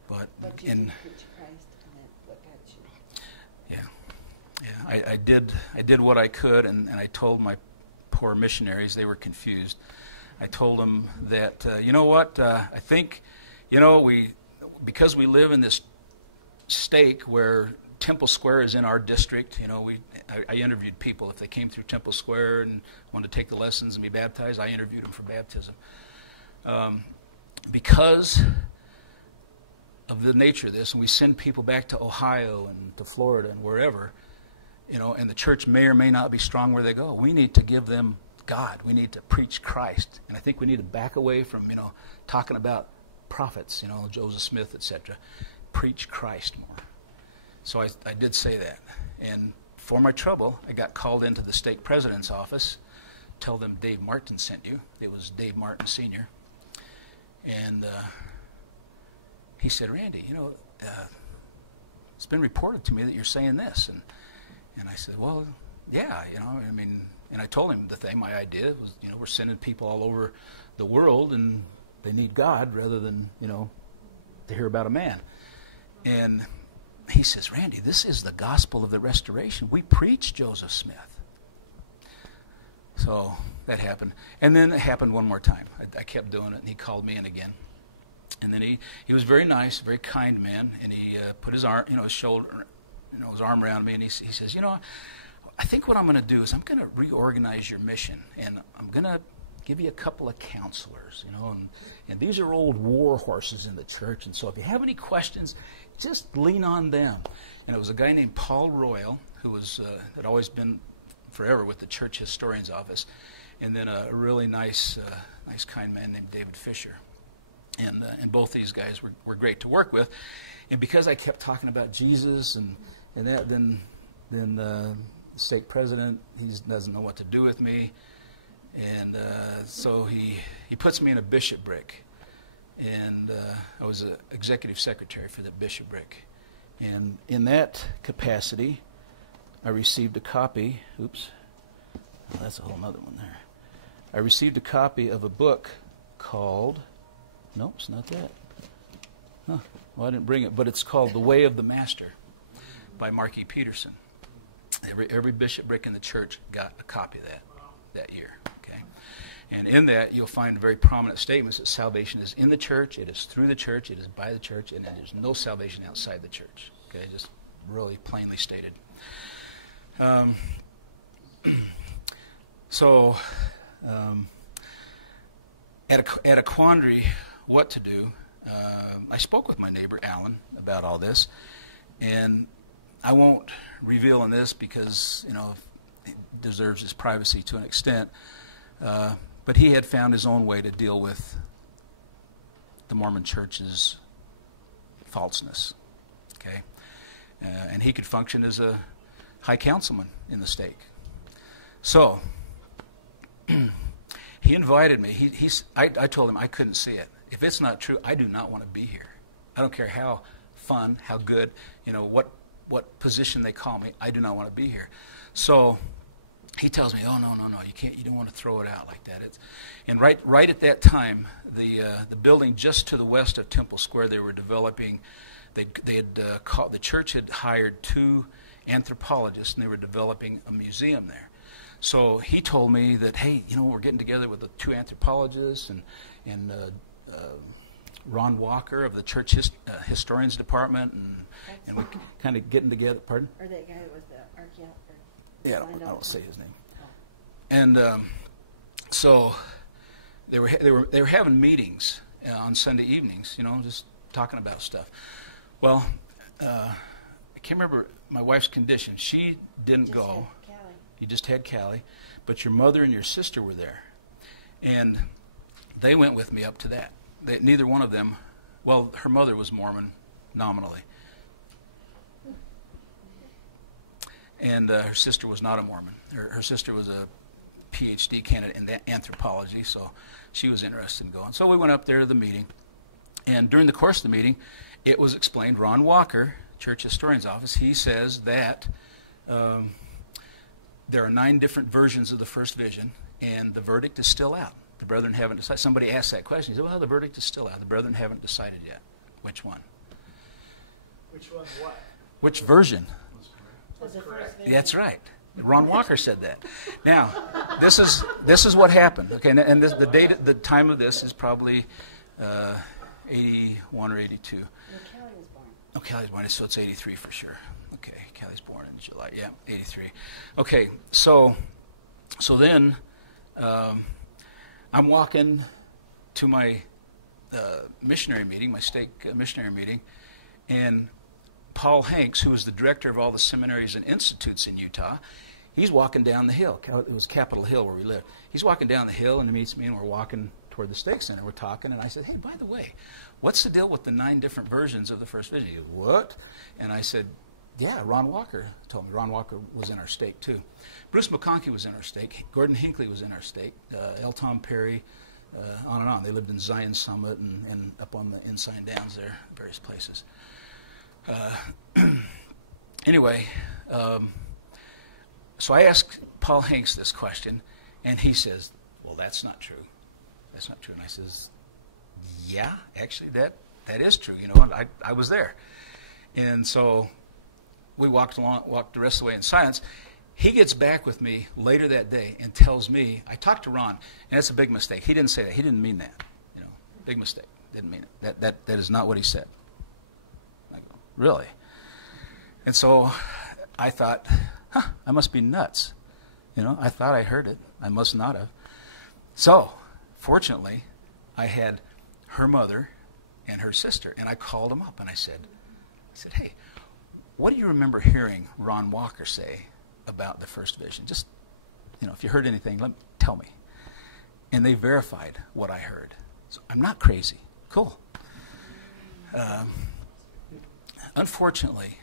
But you did preach Christ, and that's what got you. Yeah, I did what I could, and I told my poor missionaries. They were confused. I told them that you know what, I think because we live in this stake where Temple Square is in our district. I interviewed people if they came through Temple Square and wanted to take the lessons and be baptized. I interviewed them for baptism. Because of the nature of this, and we send people back to Ohio and to Florida and wherever, and the church may or may not be strong where they go. We need to give them God. We need to preach Christ. And I think we need to back away from, talking about prophets, Joseph Smith, etc. Preach Christ more. So I did say that. And for my trouble, I got called into the stake president's office. Tell them Dave Martin sent you. It was Dave Martin Sr. And he said, Randy, it's been reported to me that you're saying this. And I said, well, yeah, and I told him my idea was, we're sending people all over the world and they need God rather than, to hear about a man. And he says, Randy, this is the gospel of the restoration. We preach Joseph Smith. So that happened. And then it happened one more time. I kept doing it, and he called me in again. And then he was very nice, very kind man, and he put his arm, his shoulder, his arm around me, and he says, I think what I'm going to do is I'm going to reorganize your mission, and I'm going to give you a couple of counselors, and these are old war horses in the church, and so if you have any questions, just lean on them. And it was a guy named Paul Royal, who had always been forever with the church historian's office, and then a really nice kind man named David Fisher. And both these guys were great to work with. And because I kept talking about Jesus and that, then the stake president, he doesn't know what to do with me. And so he puts me in a bishopric. And I was an executive secretary for the bishopric. And in that capacity, I received a copy. Oops. Oh, that's a whole other one there. I received a copy of a book called... Nope, it's not that. Huh. Well, I didn't bring it, but it's called The Way of the Master by Mark E. Peterson. Every bishopric in the church got a copy of that year. Okay, and in that you'll find very prominent statements that salvation is in the church, it is through the church, it is by the church, and there's no salvation outside the church. Okay, just really plainly stated. So, at a quandary what to do, I spoke with my neighbor Alan about all this, and I won't reveal in this because it deserves his privacy to an extent, but he had found his own way to deal with the Mormon Church's falseness. Okay, and he could function as a high councilman in the stake. So he invited me. I told him I couldn't see it. If it's not true, I do not want to be here. I don't care how fun, how good, what position they call me. I do not want to be here. So he tells me, "Oh no, you can't. You don't want to throw it out like that." And right at that time, the building just to the west of Temple Square, they were developing. The church had hired 2 anthropologists, and they were developing a museum there. So he told me that, hey, we're getting together with the 2 anthropologists and Ron Walker of the church historians department, and we're kind of getting together. Pardon? Or that guy that was the archaeologist. Yeah, I don't say his name. Oh. And so they were having meetings on Sunday evenings, just talking about stuff. Well, I can't remember my wife's condition. She didn't go. You just had Callie, but your mother and your sister were there, and they went with me up to that. Neither one of them, well, her mother was Mormon nominally, and her sister was not a Mormon. Her sister was a PhD candidate in anthropology, so she was interested in going. So we went up there to the meeting, and during the course of the meeting, it was explained. Ron Walker, church historian's office, he says that there are 9 different versions of the first vision, and the verdict is still out. The brethren haven't decided. Somebody asked that question. He said, well, the verdict is still out. The brethren haven't decided yet. Which one? Which one what? Which version? Was correct. That's right. Ron Walker said that. Now, this is what happened. Okay, and the time of this is probably 81 or 82. Callie was born. Oh, Callie's born, so it's 83 for sure. Okay, Callie's born in July. Yeah, 83. Okay, so then I'm walking to my missionary meeting, my stake missionary meeting, and Paul Hanks, who was the director of all the seminaries and institutes in Utah, he's walking down the hill. It was Capitol Hill where we lived. He's walking down the hill, and he meets me, and we're walking toward the stake center. We're talking, and I said, hey, by the way, what's the deal with the 9 different versions of the first vision? He goes, what? And I said, Yeah, Ron Walker told me. Ron Walker was in our stake, too. Bruce McConkie was in our stake. Gordon Hinckley was in our stake. L. Tom Perry, on and on. They lived in Zion Summit and up on the Ensign Downs there, various places. Anyway, so I asked Paul Hanks this question, and he says, well, that's not true. That's not true. And I says, yeah, actually, that is true. You know, I was there. And so we walked the rest of the way in silence. He gets back with me later that day and tells me, I talked to Ron, and that's a big mistake. He didn't say that. He didn't mean that. You know, big mistake. Didn't mean it. That is not what he said. I go, really? And so I thought, I must be nuts. You know, I thought I heard it. I must not have. So, fortunately, I had her mother and her sister, and I called them up and I said, hey, what do you remember hearing Ron Walker say about the first vision? Just, you know, if you heard anything, tell me. And they verified what I heard. So I'm not crazy. Cool. Unfortunately,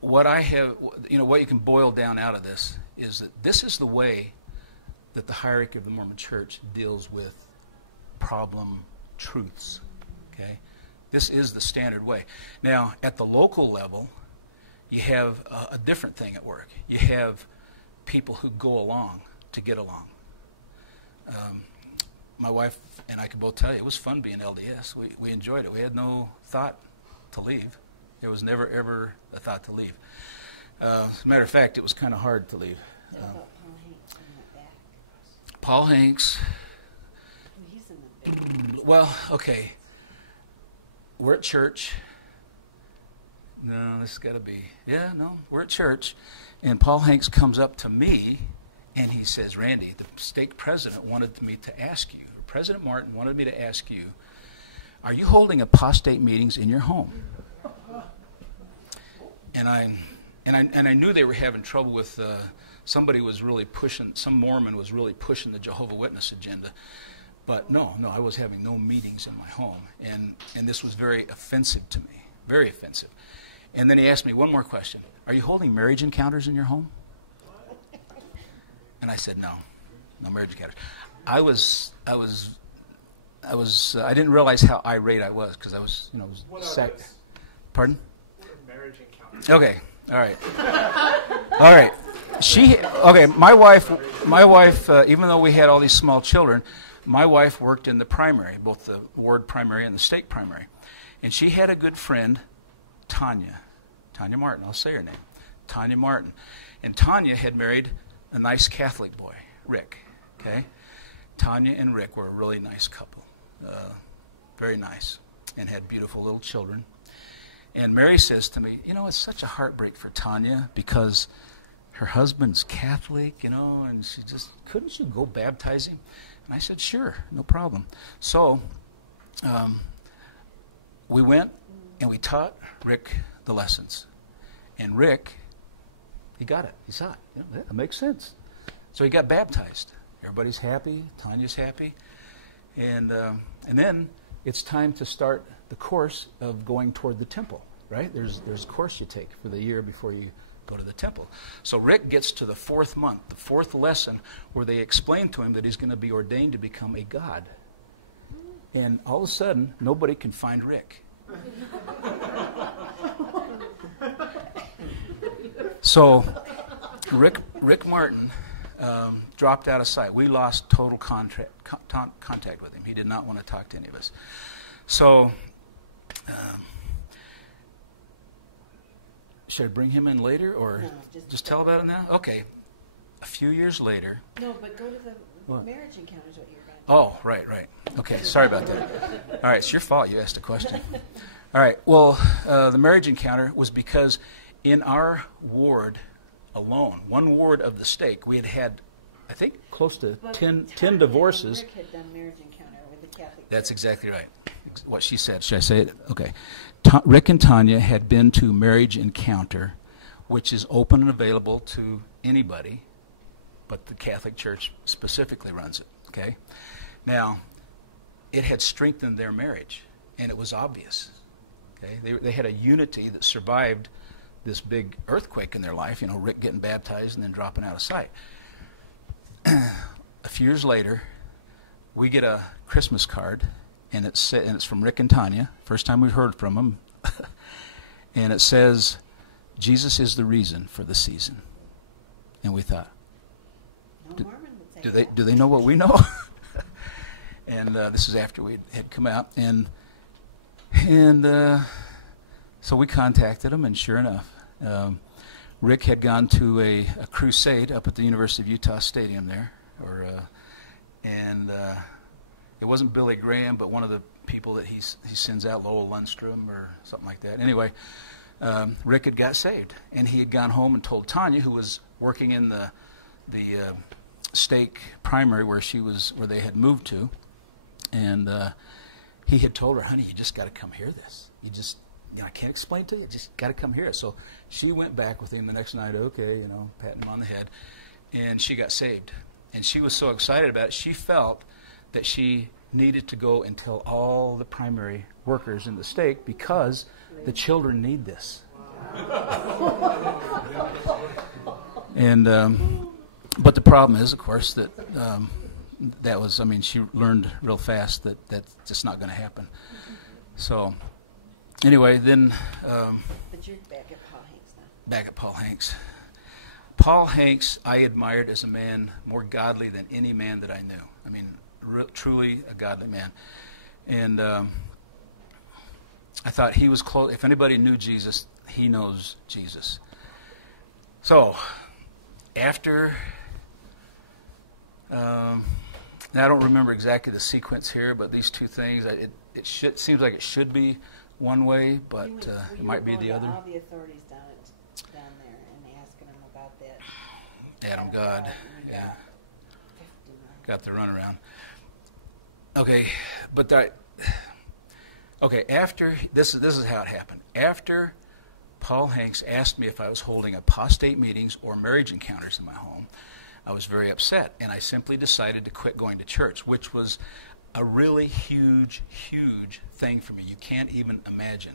what I have, you know, what you can boil down out of this is that this is the way that the hierarchy of the Mormon Church deals with problem truths. Okay? This is the standard way. Now, at the local level, you have a different thing at work. You have people who go along to get along. My wife and I can both tell you it was fun being LDS. We enjoyed it. We had no thought to leave. There was never, ever a thought to leave. As a matter of fact, it was kind of hard to leave. What about Paul Hanks in the back? Paul Hanks. Oh, he's in the back. Well, okay. We're at church. No, this has got to be. Yeah, no, we're at church. And Paul Hanks comes up to me and he says, Randy, the stake president wanted me to ask you, President Martin wanted me to ask you, are you holding apostate meetings in your home? And I knew they were having trouble with somebody was really pushing, some Mormon was really pushing the Jehovah Witness agenda. But no, I was having no meetings in my home. And this was very offensive to me, very offensive. And then he asked me one more question. Are you holding marriage encounters in your home? And I said, no marriage encounters. I didn't realize how irate I was because I was, you know, Pardon? Marriage encounters. Okay. All right. All right. My wife, even though we had all these small children, my wife worked in the primary, both the ward primary and the stake primary. And she had a good friend, Tanya Martin. I'll say her name. Tanya Martin. And Tanya had married a nice Catholic boy, Rick. Okay? Tanya and Rick were a really nice couple. Very nice. And had beautiful little children. And Mary says to me, you know, it's such a heartbreak for Tanya because her husband's Catholic, you know, and she just, couldn't you go baptize him? And I said, sure, no problem. So we went and we taught Rick the lessons. And Rick, he got it. He saw it. You know, that makes sense. So he got baptized. Everybody's happy. Tanya's happy. And then it's time to start the course of going toward the temple, right? There's a course you take for the year before you go to the temple. So Rick gets to the fourth month, the fourth lesson, where they explain to him that he's going to be ordained to become a god. And all of a sudden, nobody can find Rick. So Rick Martin dropped out of sight. We lost total contact with him. He did not want to talk to any of us. So should I bring him in later or No, just tell about it now? Okay. A few years later. No, but go to the What? marriage encounters, what you're going to Oh, right. Okay, sorry about that. All right, it's your fault. You asked a question. All right, well, the marriage encounter was because in our ward alone, one ward of the stake, we had I think, close to 10 divorces. Rick had done marriage encounter with the Catholic That's Church. exactly right. What she said. Should I say it? Okay. Rick and Tanya had been to Marriage Encounter, which is open and available to anybody, but the Catholic Church specifically runs it. Okay. Now, it had strengthened their marriage, and it was obvious. Okay. They had a unity that survived this big earthquake in their life, Rick getting baptized and then dropping out of sight. A few years later, we get a Christmas card, and it's from Rick and Tanya, first time we've heard from them, and it says, "Jesus is the reason for the season." And we thought, do they know what we know? And this is after we had come out, and so we contacted them, and sure enough, Rick had gone to a crusade up at the University of Utah Stadium there, and it wasn't Billy Graham, but one of the people that he sends out, Lowell Lundstrom or something like that. Anyway, Rick had got saved, and he had gone home and told Tanya, who was working in the stake primary where they had moved to, and he had told her, "Honey, you just got to come hear this. I can't explain it to you. You just got to come hear it." So she went back with him the next night, okay, patting him on the head, and she got saved. And she was so excited about it, she felt that she needed to go and tell all the primary workers in the stake because the children need this. And but the problem is, of course, that she learned real fast that that's just not going to happen. So anyway, then... but you're back at Paul Hanks now. Back at Paul Hanks. Paul Hanks I admired as a man more godly than any man that I knew. Truly a godly man. And I thought he was close. If anybody knew Jesus, he knows Jesus. So, after... now I don't remember exactly the sequence here, but these two things, it seems like it should be one way, but it might be the other. All the authorities down there and asking them about that. Adam God, yeah, got the runaround. Okay, but after this is how it happened. After Paul Hanks asked me if I was holding apostate meetings or marriage encounters in my home, I was very upset, and I simply decided to quit going to church, which was a really huge, huge thing for me. You can't even imagine.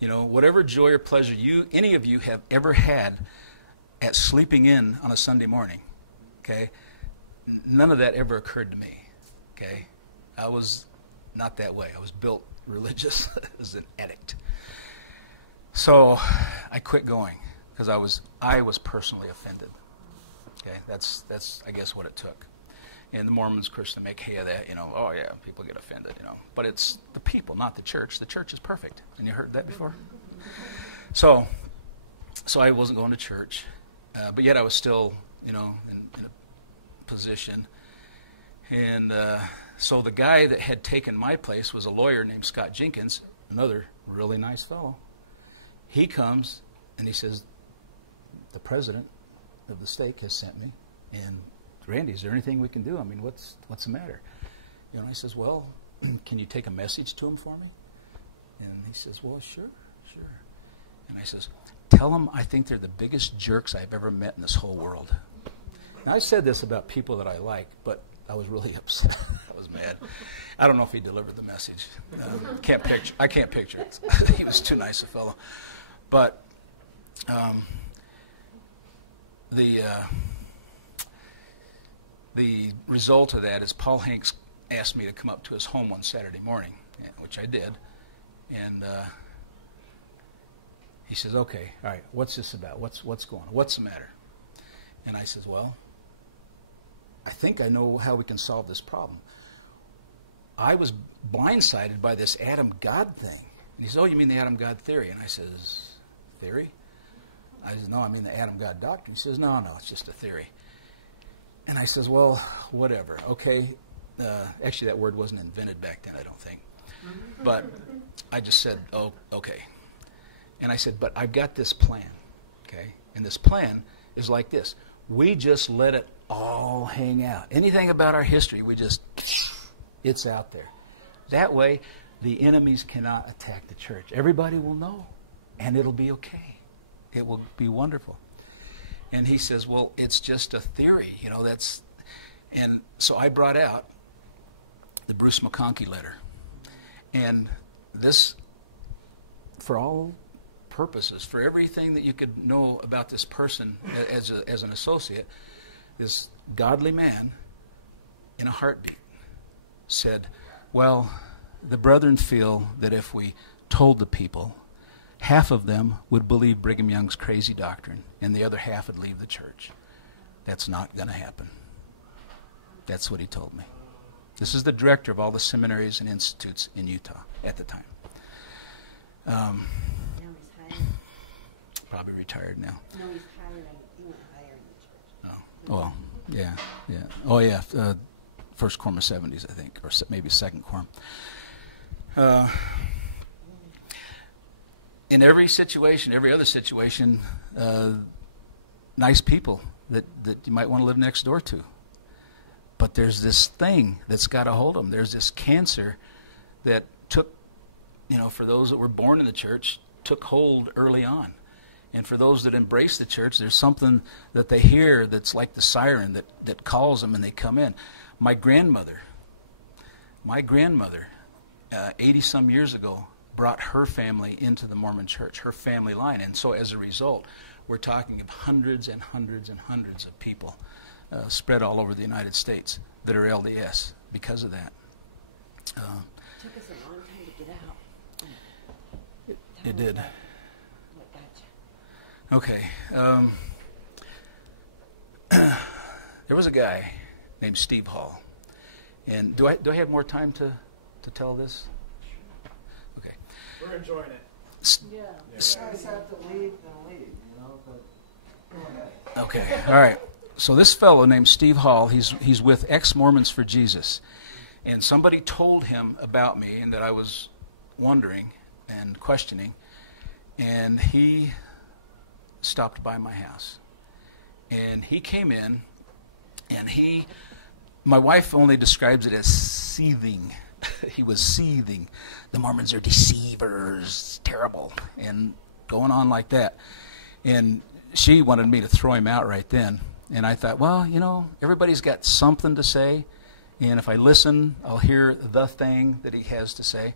Whatever joy or pleasure any of you have ever had at sleeping in on a Sunday morning, okay, none of that ever occurred to me, okay? I was not that way. I was built religious as an addict. So I quit going because I was personally offended. Okay, that's I guess what it took. And the Mormons, of course, they make hay of that, oh yeah, people get offended, But it's the people, not the church. The church is perfect. And you heard that before? So I wasn't going to church, but yet I was still, in a position. And so the guy that had taken my place was a lawyer named Scott Jenkins, another really nice fellow. He comes and he says, "The president of the stake has sent me, and Randy, is there anything we can do? What's the matter?" I says, "Well, can you take a message to him for me?" And he says, "Well, sure. And I says, "Tell them I think they're the biggest jerks I've ever met in this whole world." Now, I said this about people that I like, but I was really upset. I was mad. I don't know if he delivered the message. I can't picture it. He was too nice a fellow. But the result of that is Paul Hanks asked me to come up to his home one Saturday morning, which I did. And he says, "Okay, all right, what's this about? What's going on? What's the matter?" And I says, "Well, I think I know how we can solve this problem. I was blindsided by this Adam God thing." And he says, "Oh, you mean the Adam God theory?" And I says, "Theory?" I said, "No, I mean the Adam God doctrine." He says, No, it's just a theory." And I says, "Well, whatever. Okay." Actually, that word wasn't invented back then, I don't think. But I just said, "Oh, okay." And I said, "But I've got this plan, okay? And this plan is like this. We just let it all hang out. Anything about our history, it's out there. That way, the enemies cannot attack the church. Everybody will know, and it'll be okay. It will be wonderful." And he says, "Well, it's just a theory, that's..." And so I brought out the Bruce McConkie letter. And this, for all purposes, for everything that you could know about this person as an associate, this godly man, in a heartbeat, said, well, the brethren feel that if we told the people, half of them would believe Brigham Young's crazy doctrine, and the other half would leave the church. That's not going to happen. That's what he told me. This is the director of all the seminaries and institutes in Utah at the time. Now he's hiring. Probably retired now. No, he's hiring. He went higher in the church. Oh, well, yeah. Oh, yeah. First quorum of 70s, I think, or maybe second quorum. In every situation, every other situation, nice people that you might want to live next door to. But there's this thing that's got a hold of them. There's this cancer that took, for those that were born in the church, took hold early on. And for those that embrace the church, there's something that they hear that's like the siren that calls them and they come in. My grandmother, 80-some years ago, brought her family into the Mormon church, her family line. And so as a result, we're talking of hundreds and hundreds and hundreds of people spread all over the United States that are LDS because of that. Took us a long time to get out. It did. What got you? Okay. There was a guy named Steve Hall. And do I have more time to tell this? Okay. We're enjoying it. Yeah. You guys have to leave, then leave, but go ahead. Okay. All right. So this fellow named Steve Hall, he's with Ex-Mormons for Jesus. And somebody told him about me and that I was wondering and questioning. And he stopped by my house. And he came in, and my wife only describes it as seething. He was seething. The Mormons are deceivers, terrible, and going on like that. And she wanted me to throw him out right then. And I thought, well, everybody's got something to say. And if I listen, I'll hear the thing that he has to say.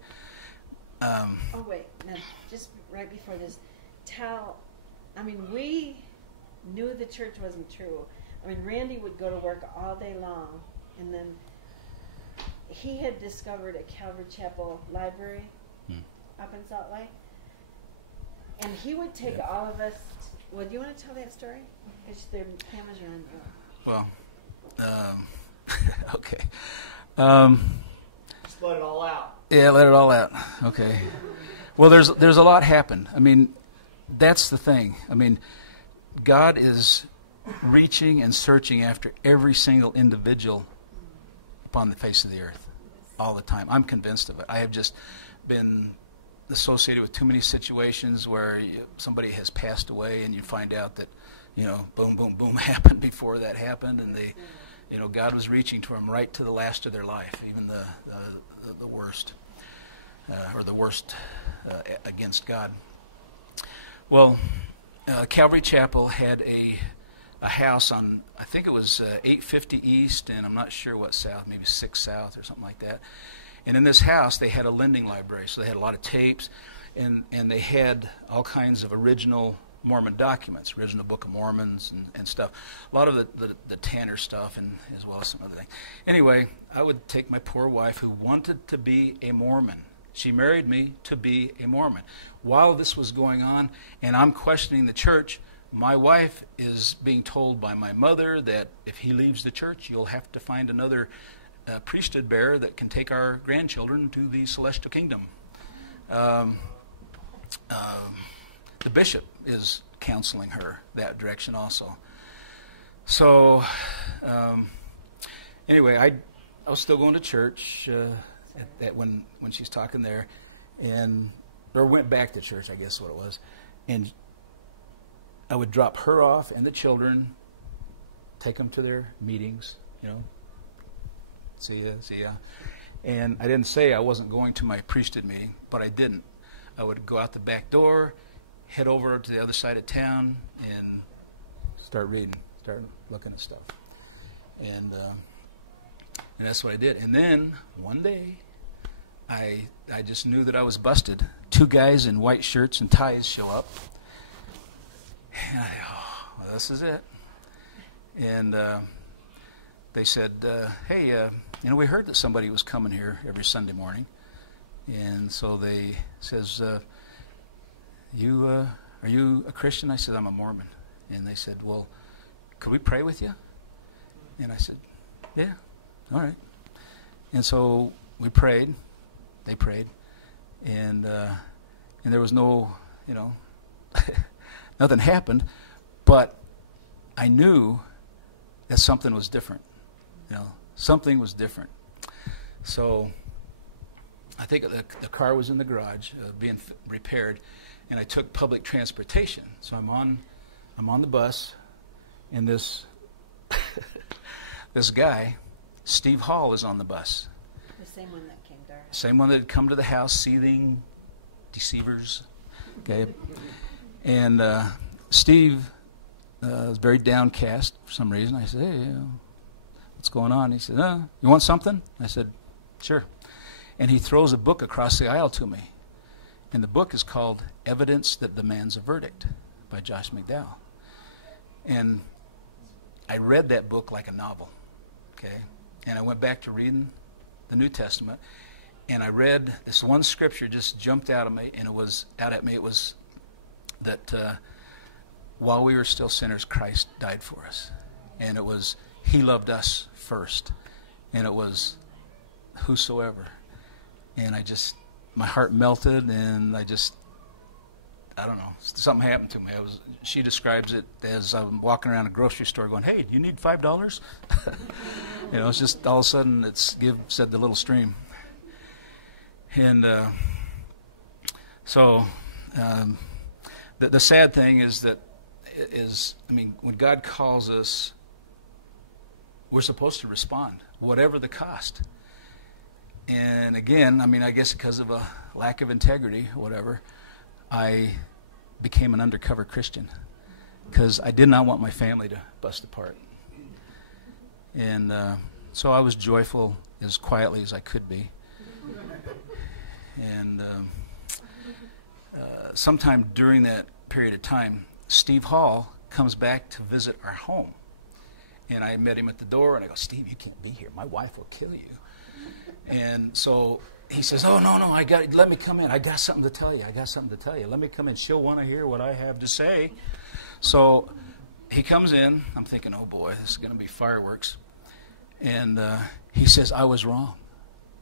Oh, wait. Now, just right before this, we knew the church wasn't true. Randy would go to work all day long, and then he had discovered a Calvary Chapel library up in Salt Lake. And he would take all of us. Well, do you want to tell that story? Because the cameras are on you. Well, okay. Just let it all out. Yeah, let it all out. Okay. Well, there's a lot happened. That's the thing. God is reaching and searching after every single individual upon the face of the earth all the time. I'm convinced of it. I have just been associated with too many situations where somebody has passed away and you find out that, boom, boom, boom happened before that happened, and God was reaching to them right to the last of their life, even the worst, or the worst against God. Well, Calvary Chapel had a house on, I think it was 850 East, and I'm not sure what south, maybe 6 South or something like that. And in this house, they had a lending library, so they had a lot of tapes, and they had all kinds of original Mormon documents, original Book of Mormons and stuff. A lot of the Tanner stuff, and as well as some other things. Anyway, I would take my poor wife, who wanted to be a Mormon. She married me to be a Mormon. While this was going on, and I'm questioning the church, my wife is being told by my mother that if he leaves the church, you'll have to find another priesthood bearer that can take our grandchildren to the celestial kingdom. The bishop is counseling her that direction also. So anyway, I was still going to church when she's talking there, or went back to church, I guess is what it was, and I would drop her off and the children, take them to their meetings, see ya. And I didn't say I wasn't going to my priesthood meeting, but I didn't. I would go out the back door, head over to the other side of town, and start reading, start looking at stuff. And that's what I did. And then one day, I just knew that I was busted. Two guys in white shirts and ties show up. And I thought, oh, well, this is it. And they said, hey, we heard that somebody was coming here every Sunday morning. And so they says, are you a Christian? I said, I'm a Mormon. And they said, well, could we pray with you? And I said, yeah, all right. And so we prayed. They prayed. And there was no, nothing happened. But I knew that something was different. Something was different. So I think the car was in the garage being repaired, and I took public transportation. So I'm on the bus, and this this guy, Steve Hall, is on the bus. The same one that came to our house. Same one that had come to the house, seething deceivers. Okay, and Steve was very downcast for some reason. I said, hey, what's going on? He said, you want something? I said, sure. And he throws a book across the aisle to me. And the book is called Evidence That Demands a Verdict by Josh McDowell. And I read that book like a novel. Okay? And I went back to reading the New Testament. And I read this one scripture just jumped out at me, and it was that while we were still sinners, Christ died for us. And it was, he loved us first. And it was whosoever. And my heart melted, and I don't know, something happened to me. She describes it as I'm walking around a grocery store going, hey, do you need $5? It's just all of a sudden said the little stream. And so the sad thing is when God calls us, we're supposed to respond, whatever the cost. And again, I guess because of a lack of integrity or whatever, I became an undercover Christian because I did not want my family to bust apart. And so I was joyful as quietly as I could be. And sometime during that period of time, Steve Hall comes back to visit our home. And I met him at the door, and I go, Steve, you can't be here. My wife will kill you. And so he says, oh, no, let me come in. I got something to tell you. Let me come in. She'll want to hear what I have to say. So he comes in. I'm thinking, oh, boy, this is going to be fireworks. And he says, I was wrong.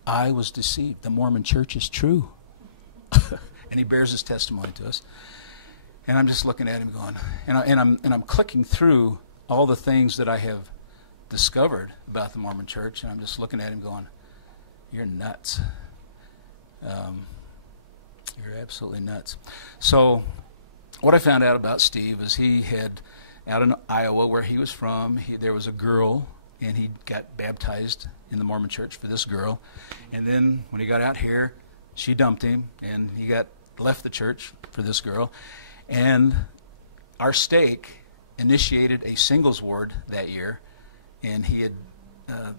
I was deceived. The Mormon church is true. And he bears his testimony to us. And I'm just looking at him going, and I'm clicking through all the things that I have discovered about the Mormon church, and I'm just looking at him going, you're nuts. You're absolutely nuts. So what I found out about Steve is he had, out in Iowa where he was from, there was a girl, and he got baptized in the Mormon church for this girl. And then when he got out here, she dumped him, and he left the church for this girl. And our stake initiated a singles ward that year, and he had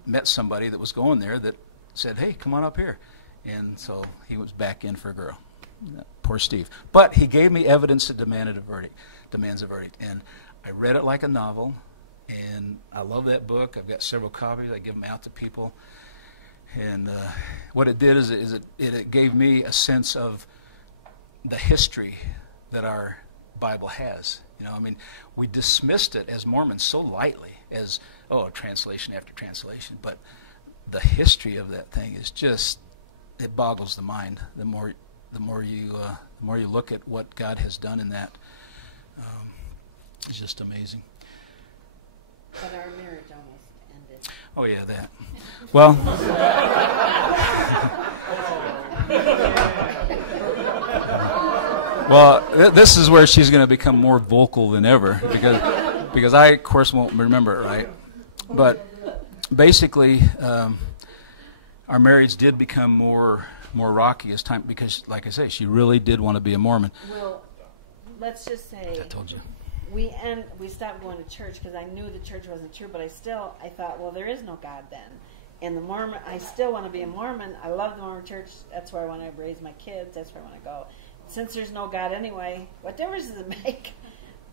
met somebody that was going there that said, hey, come on up here. And so he was back in for a girl. Poor Steve. But he gave me evidence that demands a verdict. And I read it like a novel, and I love that book. I've got several copies. I give them out to people. And what it did is it gave me a sense of the history that our Bible has. We dismissed it as Mormons so lightly as, translation after translation. But the history of that thing is just, it boggles the mind. The more you look at what God has done in that, it's just amazing. But our marriage almost ended. Oh yeah, that. Well, this is where she's going to become more vocal than ever because I, of course, won't remember it right. But basically, our marriage did become more rocky as time, because, like I say, she really did want to be a Mormon. Well, let's just say I told you. We stopped going to church because I knew the church wasn't true, but I thought, well, there is no God then. And the Mormon, I still want to be a Mormon. I love the Mormon church. That's where I want to raise my kids. That's where I want to go. Since there's no God anyway, what difference does it make?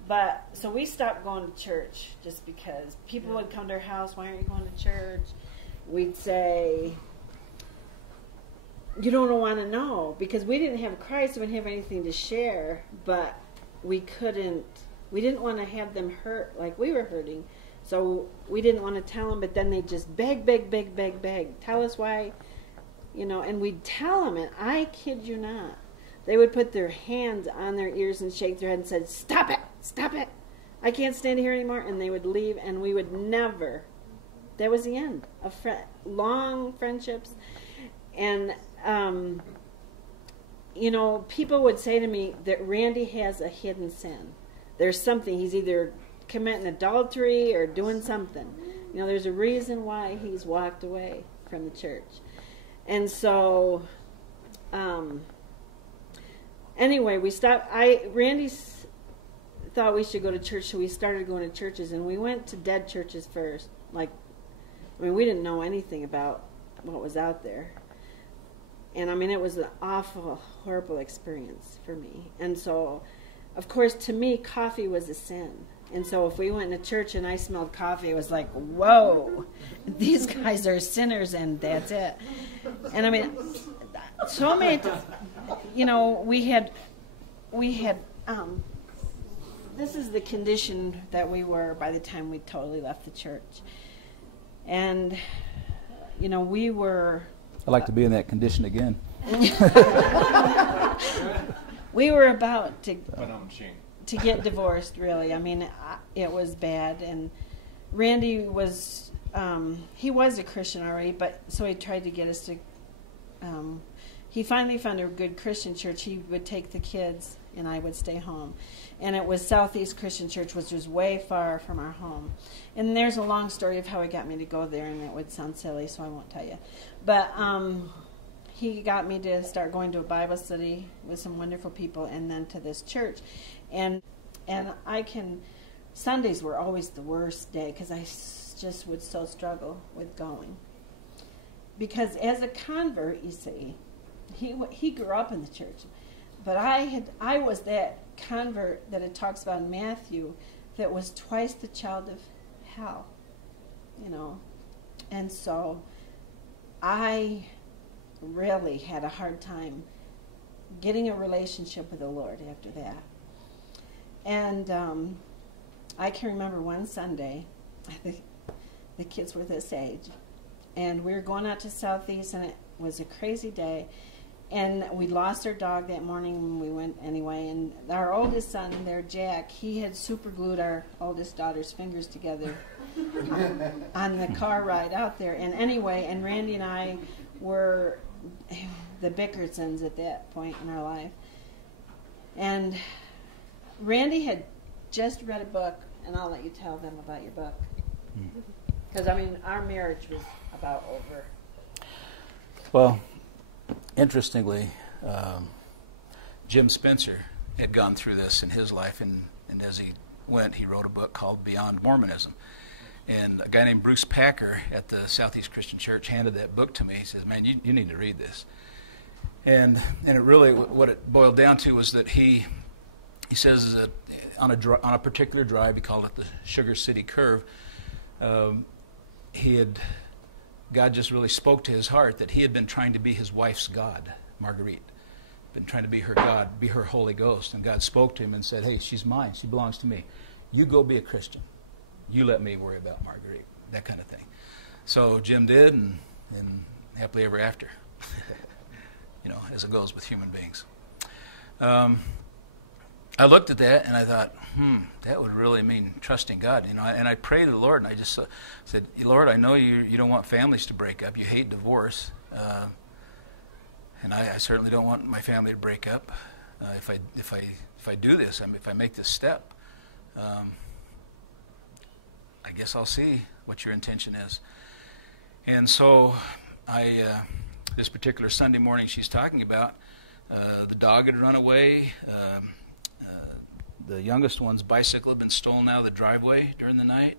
But, so we stopped going to church just because people would come to our house, why aren't you going to church? We'd say, you don't want to know, because we didn't have Christ, we didn't have anything to share, but we didn't want to have them hurt like we were hurting. So we didn't want to tell them, but then they just beg. Tell us why, and we'd tell them, and I kid you not, they would put their hands on their ears and shake their head and said, stop it, I can't stand here anymore, and they would leave, and we would never, that was the end of long friendships. And, people would say to me that Randy has a hidden sin. There's something, he's either committing adultery or doing something. There's a reason why he's walked away from the church. And so, anyway, we stopped. Randy thought we should go to church, so we started going to churches, and we went to dead churches first. We didn't know anything about what was out there. And, it was an awful, horrible experience for me. And so, of course, to me, coffee was a sin. And so if we went to church and I smelled coffee, it was like, whoa, these guys are sinners, and that's it. And, so many, we had, this is the condition that we were by the time we totally left the church. And, we were... I'd like to be in that condition again. We were about to get divorced, really. It was bad. And Randy was, he was a Christian already, but so he tried to get us to, he finally found a good Christian church. He would take the kids, and I would stay home. And it was Southeast Christian Church, which was way far from our home. And there's a long story of how he got me to go there, and it would sound silly, so I won't tell you. But he got me to start going to a Bible study with some wonderful people, and then to this church. And Sundays were always the worst day, because I just would so struggle with going. Because as a convert, you see, he grew up in the church. But I was that convert that it talks about in Matthew that was twice the child of hell, And so I really had a hard time getting a relationship with the Lord after that. And I can remember one Sunday, I think the kids were this age, and we were going out to Southeast, and it was a crazy day. And we lost our dog that morning when we went anyway. And our oldest son there, Jack, he had super glued our oldest daughter's fingers together on the car ride out there. And anyway, and Randy and I were the Bickersons at that point in our life. And Randy had just read a book, and I'll let you tell them about your book. Because, our marriage was about over. Well, interestingly, Jim Spencer had gone through this in his life, and as he went, he wrote a book called Beyond Mormonism. And a guy named Bruce Packer at the Southeast Christian Church handed that book to me. He says, man, you need to read this. And it really, what it boiled down to was that he says that on a particular drive, he called it the Sugar City Curve, God just really spoke to his heart that he had been trying to be his wife's God, Marguerite. Been trying to be her God, be her Holy Ghost. And God spoke to him and said, hey, she's mine. She belongs to me. You go be a Christian. You let me worry about Marguerite. That kind of thing. So Jim did, and happily ever after. As it goes with human beings. I looked at that and I thought, that would really mean trusting God, And I prayed to the Lord, and I just said, Lord, I know you don't want families to break up. You hate divorce, and I certainly don't want my family to break up. If I do this, if I make this step, I guess I'll see what your intention is. And so this particular Sunday morning she's talking about, the dog had run away. The youngest one's bicycle had been stolen out of the driveway during the night.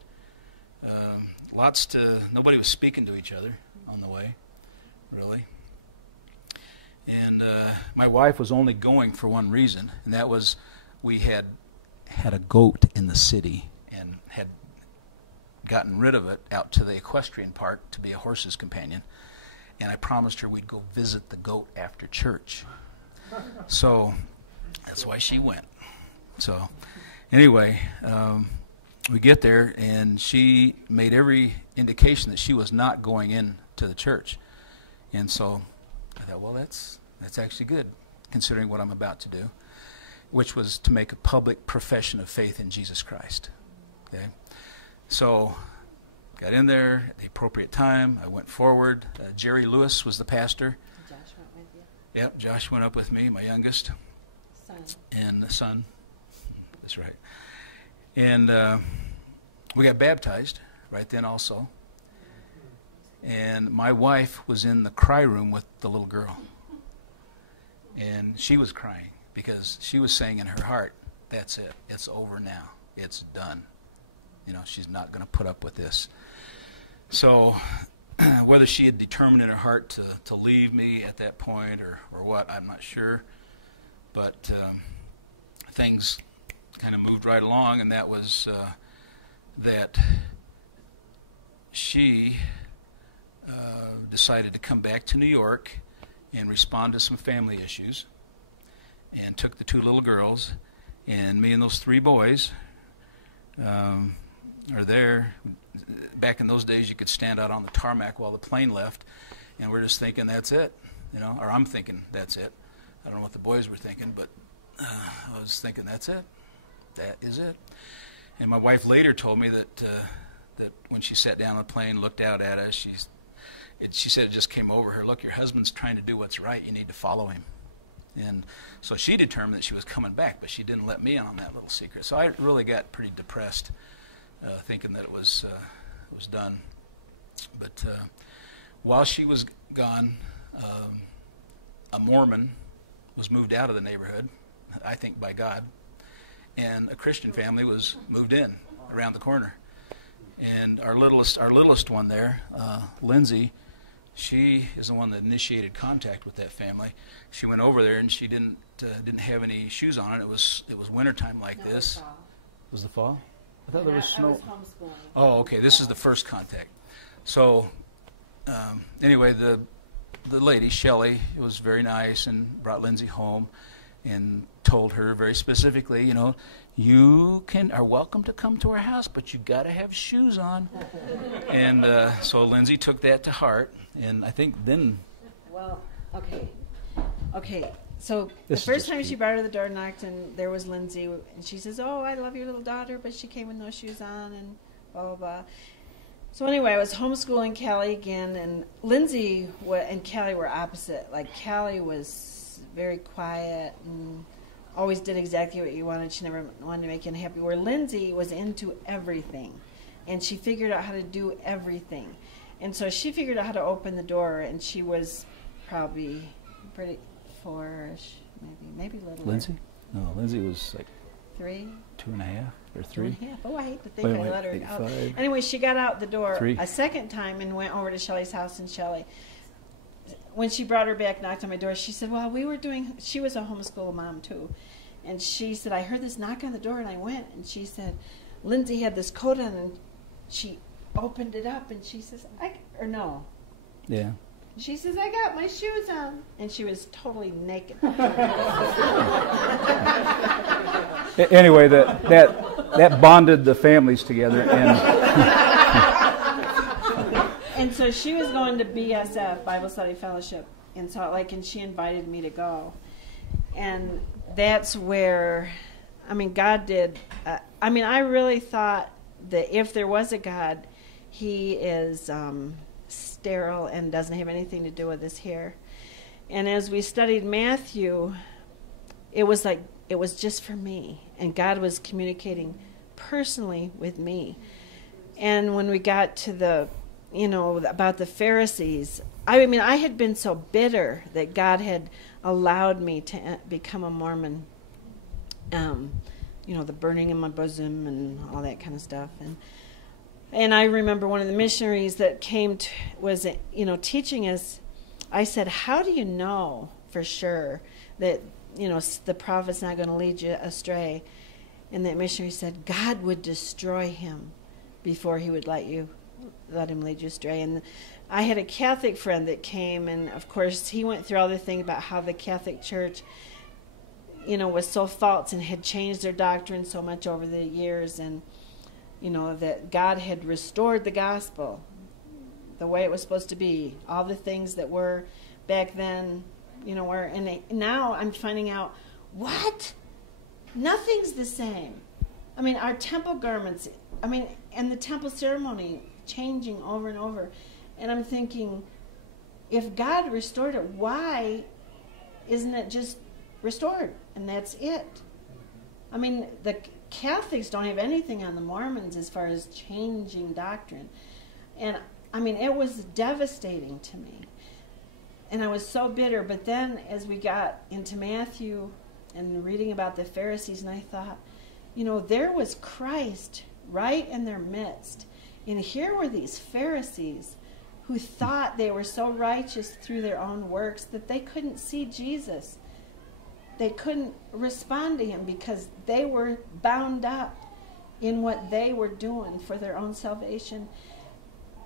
Nobody was speaking to each other on the way, really. And my wife was only going for one reason, and that was we had a goat in the city and had gotten rid of it out to the equestrian park to be a horse's companion. And I promised her we'd go visit the goat after church. So that's why she went. So anyway, we get there, and she made every indication that she was not going in to the church. And so I thought, well, that's actually good, considering what I'm about to do, which was to make a public profession of faith in Jesus Christ. Okay, so got in there at the appropriate time. I went forward. Jerry Lewis was the pastor. Josh went with you. Yep, Josh went up with me, my youngest, Son. and the son. That's right. And we got baptized right then also. And my wife was in the cry room with the little girl. And she was crying because she was saying in her heart, that's it. It's over now. It's done. You know, she's not going to put up with this. So whether she had determined in her heart to leave me at that point or what, I'm not sure. But things kind of moved right along, and that was that she decided to come back to New York and respond to some family issues, and took the two little girls, and me and those three boys are there. Back in those days, you could stand out on the tarmac while the plane left, and we're just thinking that's it, you know, or I'm thinking that's it. I don't know what the boys were thinking, but I was thinking that's it. That is it. And my wife later told me that when she sat down on the plane, looked out at us, she said it just came over her. Look, your husband's trying to do what's right. You need to follow him. And so she determined that she was coming back, but she didn't let me in on that little secret. So I really got pretty depressed, thinking that it was done. But while she was gone, a Mormon was moved out of the neighborhood, I think by God, and a Christian family was moved in around the corner. And our littlest one there, Lindsay, she is the one that initiated contact with that family. She went over there, and she didn't have any shoes on. It was wintertime like this. Fall. Was the fall? I thought there was snow. I was homeschooling. Oh, okay. This is the first contact. So anyway, the lady, Shelley, was very nice and brought Lindsay home and told her very specifically, you know, you are welcome to come to our house, but you got to have shoes on. And so Lindsay took that to heart, and I think then. Well, okay. So the This is first just time cute. she brought her the door knocked, and there was Lindsay, and she says, "Oh, I love your little daughter," but she came with no shoes on, and blah blah blah. So anyway, I was homeschooling Callie again, and Lindsay and Callie were opposite. Like Callie was very quiet and always did exactly what you wanted. She never wanted to make you unhappy. Where Lindsay was into everything, and she figured out how to do everything. And so she figured out how to open the door, and she was probably pretty 4-ish, maybe a little. Lindsay? No, Lindsay was like 3, 2.5 or 3. 2.5. Oh, I hate to think Wait, I let her out. 5. Anyway, she got out the door 3. a second time and went over to Shelley's house, and Shelley, when she brought her back, knocked on my door, she said, well, she was a homeschool mom too, and she said, I heard this knock on the door, and I went, and she said, Lindsay had this coat on, and she opened it up, and she says, Yeah. she says, I got my shoes on, and she was totally naked. Anyway, that bonded the families together, and And so she was going to BSF, Bible Study Fellowship, in Salt Lake, and she invited me to go. And that's where, God did. I really thought that if there was a God, he is sterile and doesn't have anything to do with his hair. And as we studied Matthew, it was just for me, and God was communicating personally with me. And when we got to about the Pharisees, I had been so bitter that God had allowed me to become a Mormon. The burning in my bosom and all that kind of stuff. And I remember one of the missionaries that came to, was, you know, teaching us. I said, how do you know for sure that, you know, the prophet's not going to lead you astray? And that missionary said, God would destroy him before he would let him lead you astray. And I had a Catholic friend that came, and of course he went through all the thing about how the Catholic Church, you know, was so false and had changed their doctrine so much over the years, and you know, that God had restored the gospel the way it was supposed to be. All the things that were back then, you know, were. And now I'm finding out, what? Nothing's the same. I mean, our temple garments, I mean, and the temple ceremony changing over and over. And I'm thinking, if God restored it, why isn't it just restored? And that's it. I mean, the Catholics don't have anything on the Mormons as far as changing doctrine. And, I mean, it was devastating to me. And I was so bitter. But then as we got into Matthew and reading about the Pharisees, and I thought, you know, there was Christ right in their midst. And here were these Pharisees who thought they were so righteous through their own works that they couldn't see Jesus. They couldn't respond to him because they were bound up in what they were doing for their own salvation.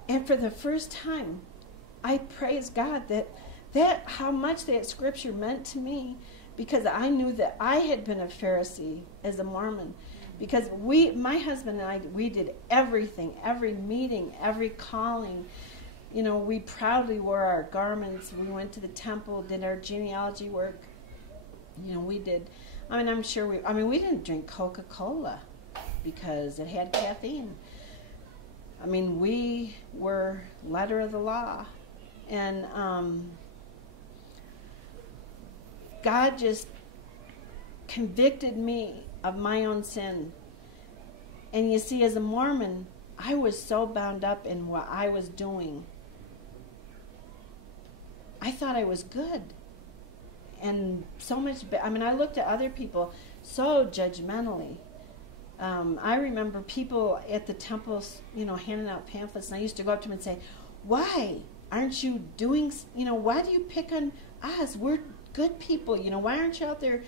And for the first time, I praise God that how much that scripture meant to me, because I knew that I had been a Pharisee as a Mormon. Because my husband and I, we did everything, every meeting, every calling. You know, we proudly wore our garments. We went to the temple, did our genealogy work. You know, we did. I mean, I'm sure we didn't drink Coca-Cola because it had caffeine. I mean, we were letter of the law. And God just convicted me of my own sin. And you see, as a Mormon, I was so bound up in what I was doing. I thought I was good. And so much, I mean, I looked at other people so judgmentally. I remember people at the temples, you know, handing out pamphlets, and I used to go up to them and say, why aren't you doing, you know, why do you pick on us? We're good people, you know, why aren't you out there,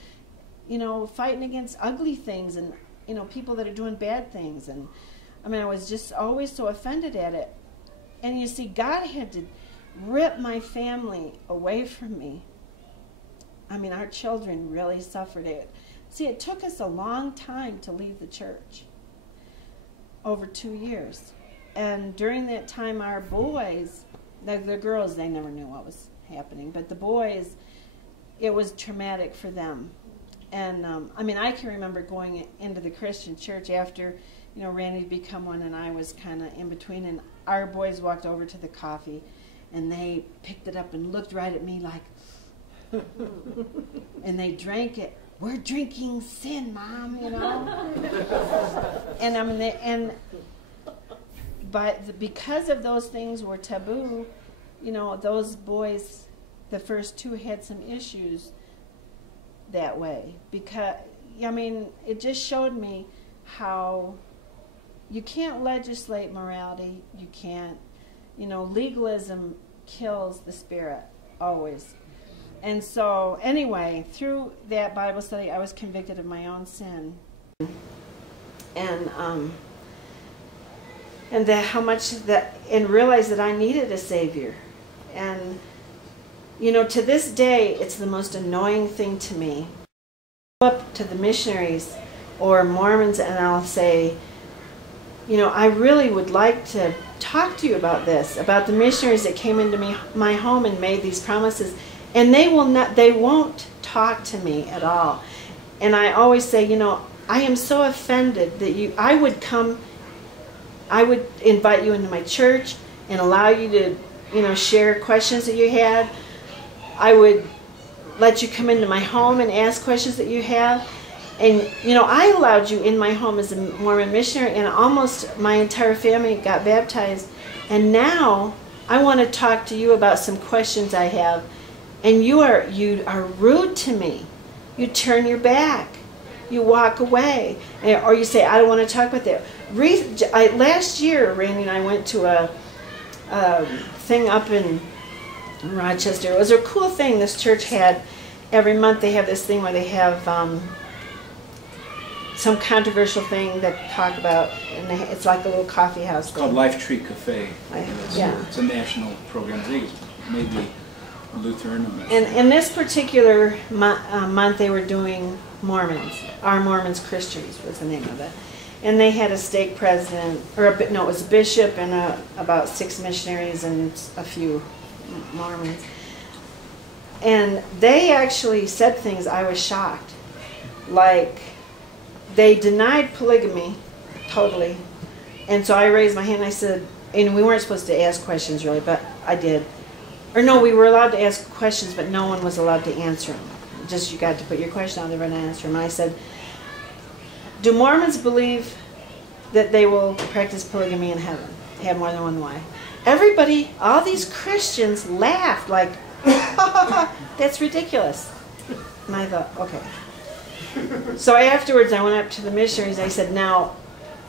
you know, fighting against ugly things and, you know, people that are doing bad things? And, I mean, I was just always so offended at it. And you see, God had to rip my family away from me. I mean, our children really suffered it. See, it took us a long time to leave the church, over 2 years. And during that time, our boys, the girls, they never knew what was happening. But the boys, it was traumatic for them. And, I mean, I can remember going into the Christian church after, you know, Randy had become one and I was kind of in between. And our boys walked over to the coffee, and they picked it up and looked right at me like, and they drank it. We're drinking sin, Mom, you know. And I mean, but because of those things were taboo, you know, those boys, the first two, had some issues that way. Because, I mean, it just showed me how you can't legislate morality. You can't, you know, legalism kills the spirit, always. And so, anyway, through that Bible study, I was convicted of my own sin, and that how much that, and realized that I needed a Savior. And you know, to this day, it's the most annoying thing to me. I go up to the missionaries or Mormons, and I'll say, you know, I really would like to talk to you about this, about the missionaries that came into my home and made these promises. And they won't talk to me at all. And I always say, you know, I am so offended that I would invite you into my church and allow you to, you know, share questions that you had. I would let you come into my home and ask questions that you have. And, you know, I allowed you in my home as a Mormon missionary, and almost my entire family got baptized. And now I want to talk to you about some questions I have. And you are rude to me. You turn your back. you walk away, or you say, I don't want to talk about that. Last year, Randy and I went to a thing up in Rochester. It was a cool thing this church had. Every month they have this thing where they have some controversial thing that talk about, and it's like a little coffee house. It's called Life Tree Cafe. Yeah. It's a national program. I think it's maybe Lutheran. And this particular month they were doing Mormons. Our Mormons Christians was the name of it. And they had a stake president, or it was a bishop and about 6 missionaries and a few Mormons. And they actually said things I was shocked. Like, they denied polygamy totally. And so I raised my hand and I said, and we weren't supposed to ask questions really, but I did. Or no, we were allowed to ask questions, but no one was allowed to answer them. Just you got to put your question out there and answer them. And I said, do Mormons believe that they will practice polygamy in heaven, have more than one wife? Everybody, all these Christians laughed like, that's ridiculous. And I thought, okay. So afterwards I went up to the missionaries. I said, now,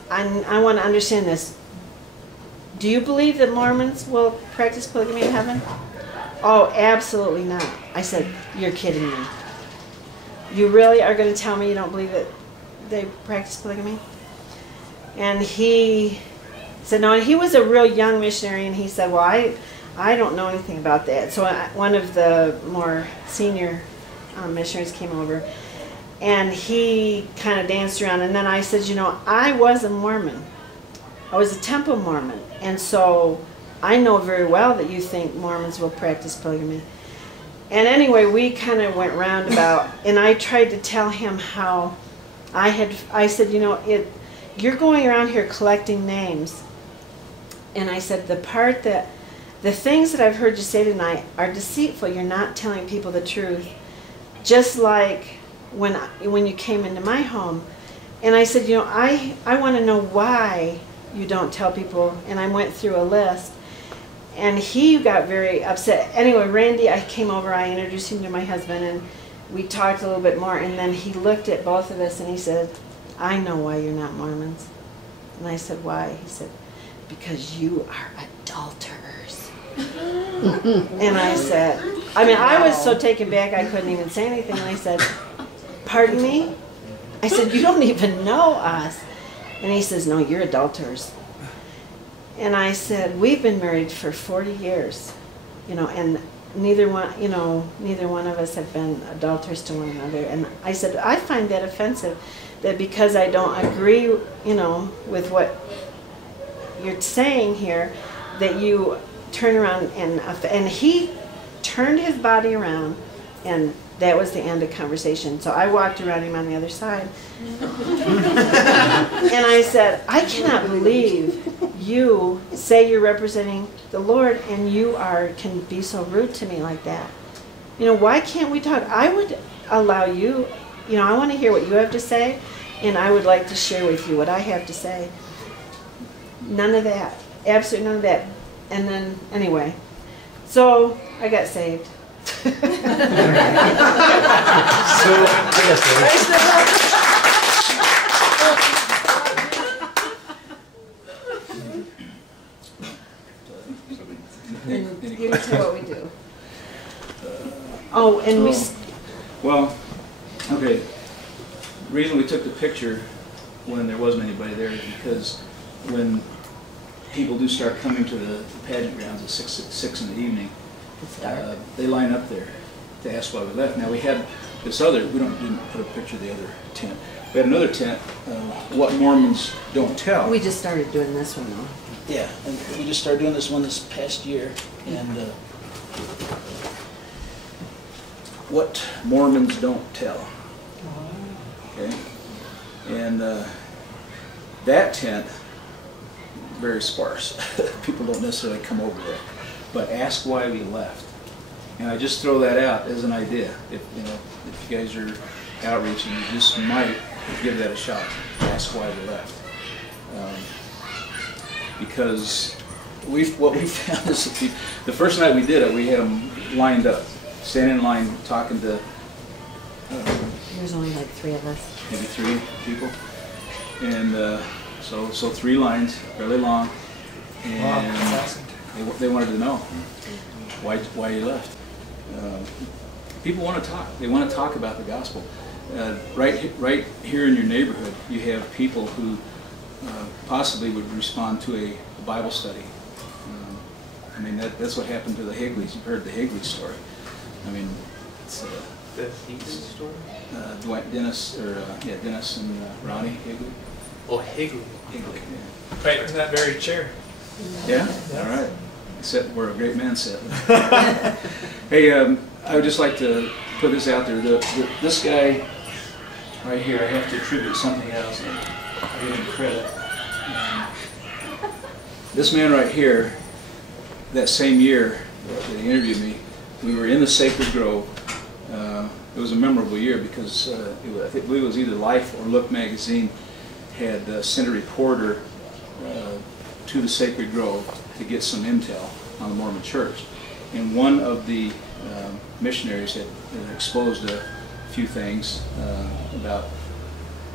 I want to understand this. Do you believe that Mormons will practice polygamy in heaven? Oh, absolutely not. I said, you're kidding me. You really are going to tell me you don't believe that they practice polygamy? And he said, no, and he was a real young missionary, and he said, well, I don't know anything about that. So one of the more senior missionaries came over, and he kind of danced around, and then I said, you know, I was a Mormon. I was a temple Mormon, and so I know very well that you think Mormons will practice polygamy. And anyway, we kind of went roundabout, and I tried to tell him how I said, you know, you're going around here collecting names. And I said, the things that I've heard you say tonight are deceitful. You're not telling people the truth. Just like when you came into my home. And I said, you know, I want to know why you don't tell people. And I went through a list. And he got very upset. Anyway, Randy, I came over, I introduced him to my husband, and we talked a little bit more. And then he looked at both of us and he said, I know why you're not Mormons. And I said, why? He said, because you are adulterers. And I said, I mean, I was so taken back I couldn't even say anything. And I said, pardon me? I said, you don't even know us. And he says, no, you're adulterers. And I said, we've been married for 40 years, you know, and neither one of us have been adulterers to one another. And I said, I find that offensive, that because I don't agree, you know, with what you're saying here, that you turn around and he turned his body around, and that was the end of conversation. So I walked around him on the other side. And I said, I cannot believe you say you're representing the Lord and you can be so rude to me like that. You know, why can't we talk? I would allow you, you know, I want to hear what you have to say, and I would like to share with you what I have to say. None of that. Absolutely none of that. And then, anyway, so I got saved. So, I guess You can tell what we do. Oh, and well, okay. The reason we took the picture when there wasn't anybody there is because when people do start coming to the pageant grounds at 6 in the evening, they line up there to ask why we left. Now we had this other, we didn't put a picture of the other tent. We had another tent, What Mormons Don't Tell. we just started doing this one though. Yeah, and we just started doing this one this past year. And What Mormons Don't Tell. Okay? And that tent, very sparse. People don't necessarily come over there. But ask why we left. And I just throw that out as an idea. If you guys are outreaching, you just might give that a shot. Ask why we left. Because what we found is that the first night we did it, we had them lined up, standing in line, talking to There's only like 3 of us. maybe 3 people. And so 3 lines, fairly long. And Wow, that's awesome. they wanted to know why you left. People want to talk. They want to talk about the gospel. Right here in your neighborhood, you have people who possibly would respond to a Bible study. I mean, that's what happened to the Higleys. You've heard the Higley story. I mean, it's The Heath story? Dennis and Ronnie Higley. Oh, Higley. Higley, yeah. Right in that very chair. Yeah? All right. Except where a great man sat. Hey, I would just like to put this out there. This guy right here, I have to attribute something else. I give him credit. This man right here, that same year that he interviewed me, we were in the Sacred Grove. It was a memorable year because I believe it was either Life or Look magazine had sent a reporter to the Sacred Grove to get some intel on the Mormon Church. And one of the missionaries had exposed a few things about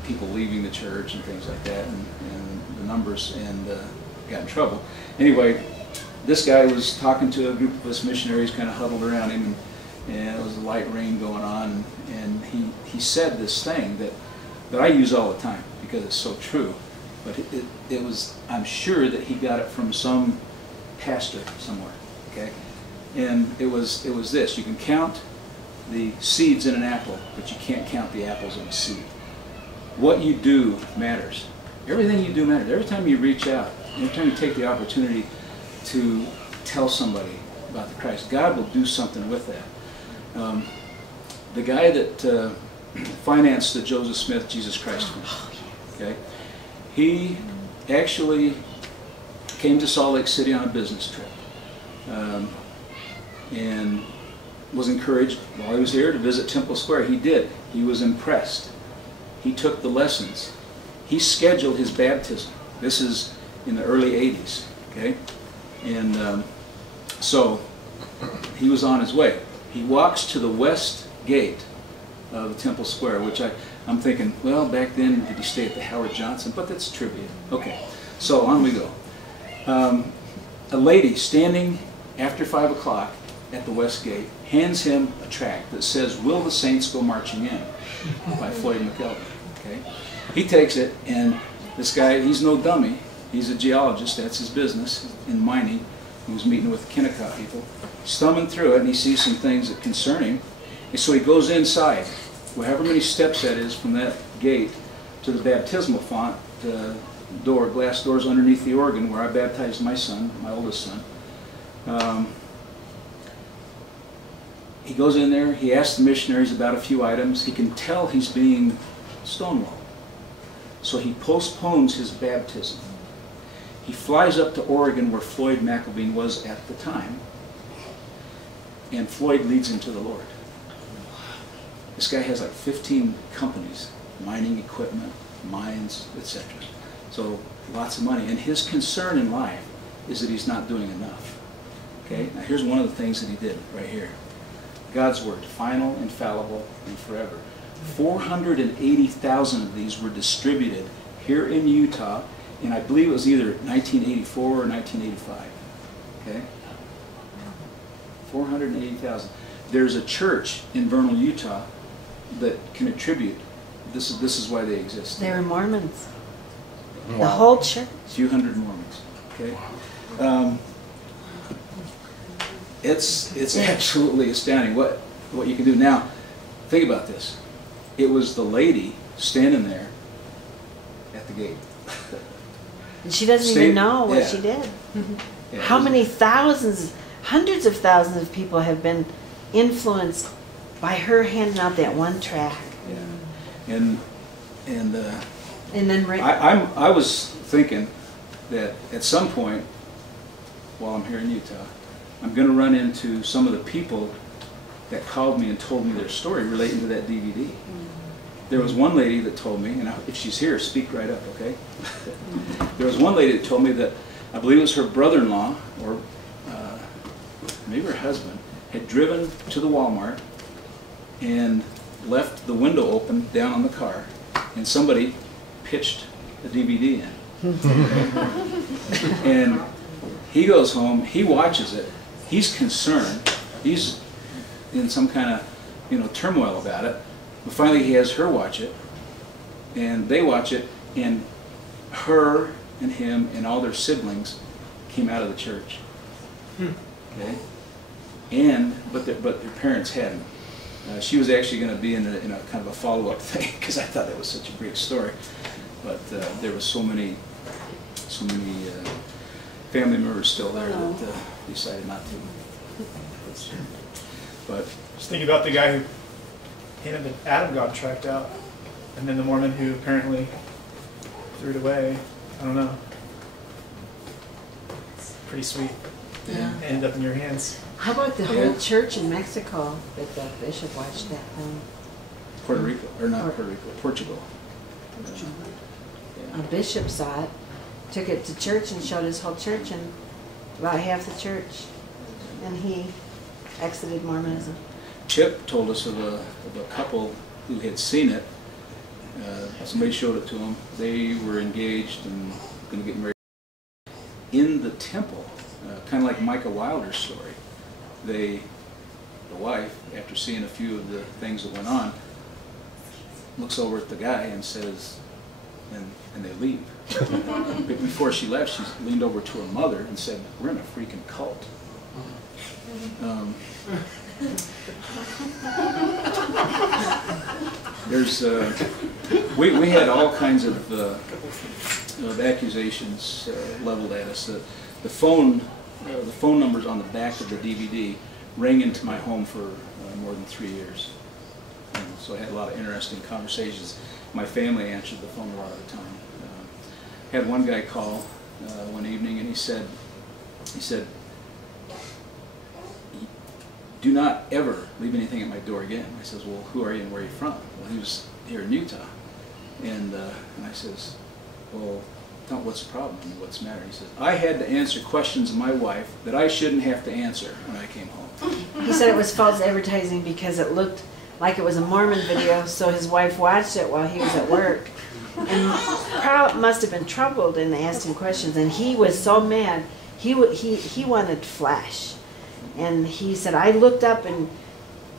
people leaving the church and things like that, and the numbers, and got in trouble. Anyway, this guy was talking to a group of us missionaries kind of huddled around him, and it was a light rain going on, and he said this thing that I use all the time because it's so true, but it was, I'm sure that he got it from some pastor somewhere, okay? And it was this: you can count the seeds in an apple, but you can't count the apples in a seed. What you do matters. Everything you do matters. Every time you reach out, every time you take the opportunity to tell somebody about the Christ, God will do something with that. The guy that financed the Joseph Smith Jesus Christ Fund, okay, he actually came to Salt Lake City on a business trip, and was encouraged while he was here to visit Temple Square. He did. He was impressed. He took the lessons. He scheduled his baptism. This is in the early 80s, okay? And so he was on his way. He walks to the west gate of Temple Square, which I'm thinking, well, back then, did he stay at the Howard Johnson? But that's trivia. Okay, so on we go. A lady standing after 5 o'clock at the west gate hands him a tract that says, "Will the Saints Go Marching In?" by Floyd McKelvey. Okay? He takes it, and this guy, he's no dummy. He's a geologist. That's his business in mining. He was meeting with Kennecott people. He's thumbing through it, and he sees some things that concern him. And so he goes inside, however many steps that is from that gate to the baptismal font door, glass doors underneath the organ where I baptized my son, my oldest son. He goes in there, he asks the missionaries about a few items. He can tell he's being stonewalled. So he postpones his baptism. He flies up to Oregon where Floyd McElveen was at the time, and Floyd leads him to the Lord. This guy has like 15 companies, mining equipment, mines, etc. So lots of money. And his concern in life is that he's not doing enough. Okay? Now here's one of the things that he did right here. God's word, final, infallible, and forever. 480,000 of these were distributed here in Utah, and I believe it was either 1984 or 1985. Okay? 480,000. There's a church in Vernal, Utah that can attribute. This is why they exist. They were Mormons. Wow. The whole church. A few hundred Mormons. Okay? It's absolutely astounding what you can do. Now, think about this. It was the lady standing there at the gate. And she doesn't even know what she did. Yeah, How many thousands, hundreds of thousands of people have been influenced by her handing out that one tract. Yeah. And then I was thinking that at some point, while I'm here in Utah, I'm going to run into some of the people that called me and told me their story relating to that DVD. There was one lady that told me, and if she's here, speak right up, okay? There was one lady that told me that, I believe it was her brother-in-law, or maybe her husband, had driven to the Walmart, and left the window open down on the car, and somebody pitched a DVD in. And he goes home, he watches it, he's concerned, he's in some kind of, you know, turmoil about it. But finally he has her watch it, and they watch it, and her and him and all their siblings came out of the church. Okay? But their parents hadn't. She was actually going to be in a kind of a follow-up thing, because I thought that was such a great story. But there was so many family members still there that decided not to. But Just thinking about the guy who hinted that Adam got tracked out, and then the Mormon who apparently threw it away. I don't know. Pretty sweet. Yeah. It ended up in your hands. How about the whole church in Mexico that the bishop watched that film? Puerto Rico, or not Puerto Rico, Portugal. A bishop saw it, took it to church and showed his whole church, and about half the church, and he exited Mormonism. Chip told us of a couple who had seen it. Somebody showed it to them. They were engaged and going to get married in the temple, kind of like Micah Wilder's story. The wife, after seeing a few of the things that went on, looks over at the guy and says, and they leave. But before she left, she leaned over to her mother and said, "We're in a freaking cult." We had all kinds of accusations leveled at us. The phone numbers on the back of the DVD rang into my home for more than 3 years. And so I had a lot of interesting conversations. My family answered the phone a lot of the time. Had one guy call one evening, and he said, "Do not ever leave anything at my door again." I says, "Well, who are you and where are you from?" Well, he was here in Utah. And I says, "Well, what's the problem? I mean, what's the matter?" He says, "I had to answer questions of my wife that I shouldn't have to answer when I came home." He said it was false advertising because it looked like it was a Mormon video, so his wife watched it while he was at work. And must have been troubled and asked him questions, and he was so mad, he wanted flash. And he said, "I looked up and,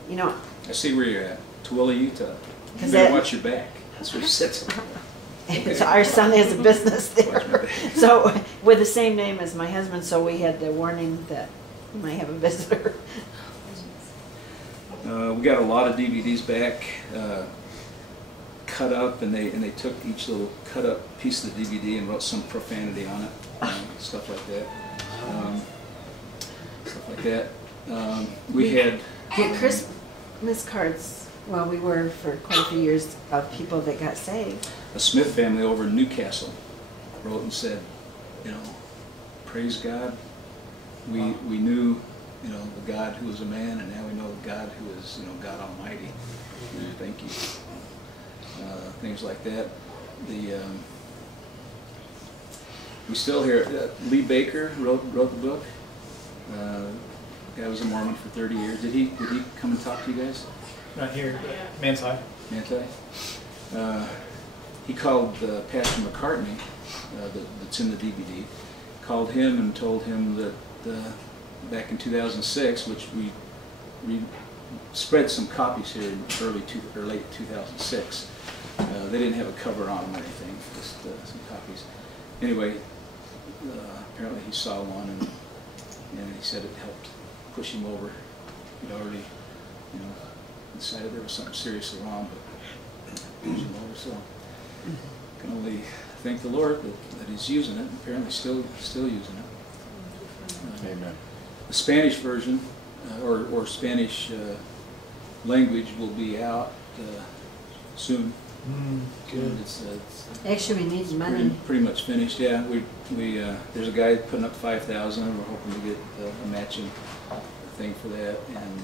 you know..." I see where you're at. Tooele, Utah. You That- better watch your back. That's where he sits. So our son has a business there. So with the same name as my husband, so we had the warning that he might have a visitor. We got a lot of DVDs back, cut up, and they took each little cut up piece of the DVD and wrote some profanity on it, stuff like that. We had Get Christmas cards. Well, we were for quite a few years of people that got saved. a Smith family over in Newcastle wrote and said, you know, praise God. We knew, you know, the God who is a man, and now we know the God who is, you know, God Almighty. Thank you. Things like that. We still hear Lee Baker wrote the book. Guy was a Mormon for 30 years. Did he come and talk to you guys? Not here, but Manti. Manti? He called Pastor McCartney, that's in the DVD, called him and told him that back in 2006, which we spread some copies here in late 2006. They didn't have a cover on them or anything, just some copies. Anyway, apparently he saw one, and he said it helped push him over. He'd already, you know, decided there was something seriously wrong, but pushed him over. So can only thank the Lord that He's using it. Apparently, still using it. Amen. The Spanish version or Spanish language will be out soon. Good. It's Actually, we need money. pretty much finished. Yeah, we there's a guy putting up 5,000, and we're hoping to get a matching thing for that, and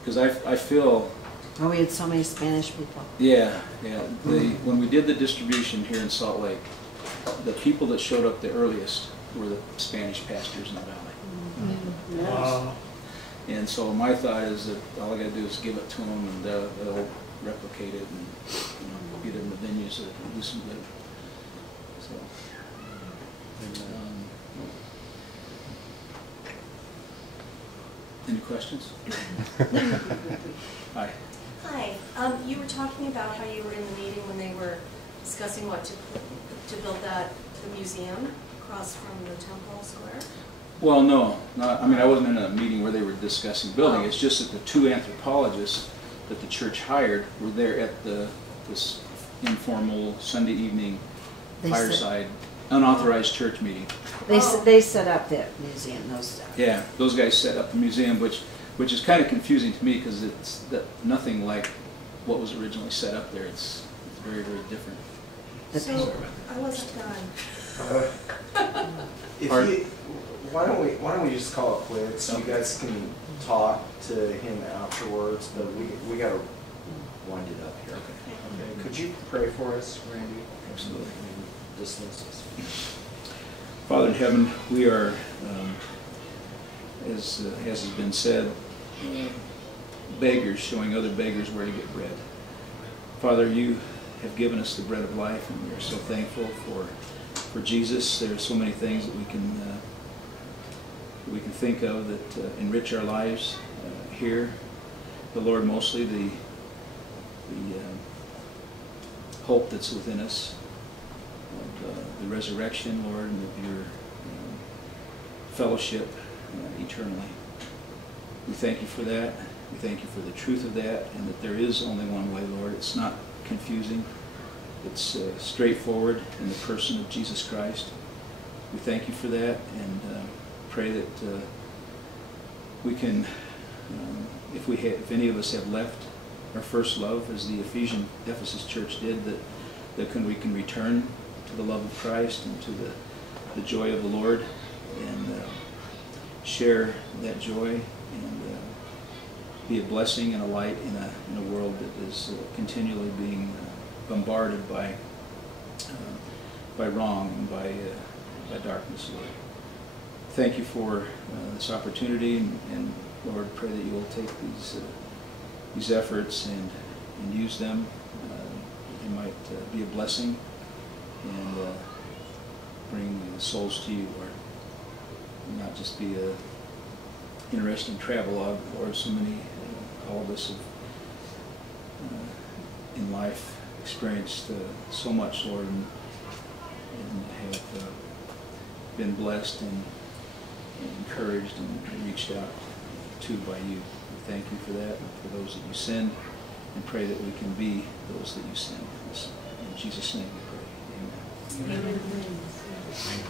because I feel. Oh, we had so many Spanish people. Yeah. When we did the distribution here in Salt Lake, the people that showed up the earliest were the Spanish pastors in the valley. Wow. And so my thought is that all I got to do is give it to them, and they'll replicate it and get it in the venues that do some good. So, any questions? Hi. Hi. You were talking about how you were in the meeting when they were discussing what to build the museum across from the Temple Square. Well, no, I mean, I wasn't in a meeting where they were discussing building. It's just that the two anthropologists that the church hired were there at this informal Sunday evening fireside, unauthorized church meeting. They set up that museum, those. Yeah, those guys set up the museum, which is kind of confusing to me because it's nothing like what was originally set up there. It's very, very different. So I wasn't done. Why don't we just call it quits? You guys can talk to him afterwards, but we got to wind it up here. Okay. Could you pray for us, Randy? Absolutely. Dismiss us. Father in heaven, we are, as has been said, beggars showing other beggars where to get bread. Father, you have given us the bread of life, and we are so thankful for Jesus. There are so many things that we can think of that enrich our lives here. But Lord, mostly the hope that's within us of the resurrection, Lord, and of your fellowship eternally. We thank you for that. We thank you for the truth of that, and that there is only one way, Lord. It's not confusing. It's straightforward in the person of Jesus Christ. We thank you for that, and pray that we can, if any of us have left our first love, as the Ephesus church did, that we can return to the love of Christ and to the joy of the Lord, and share that joy, and be a blessing and a light in a world that is continually being bombarded by wrong and by darkness, Lord. Thank you for this opportunity, and Lord, pray that you will take these efforts and use them, that they might be a blessing and bring souls to you, Lord. And not just be a interesting travelogue, Lord. So many, all of us have in life experienced so much, Lord, and have been blessed and encouraged and reached out to by you. We thank you for that, and for those that you send, and pray that we can be those that you send. In Jesus' name we pray. Amen. Amen.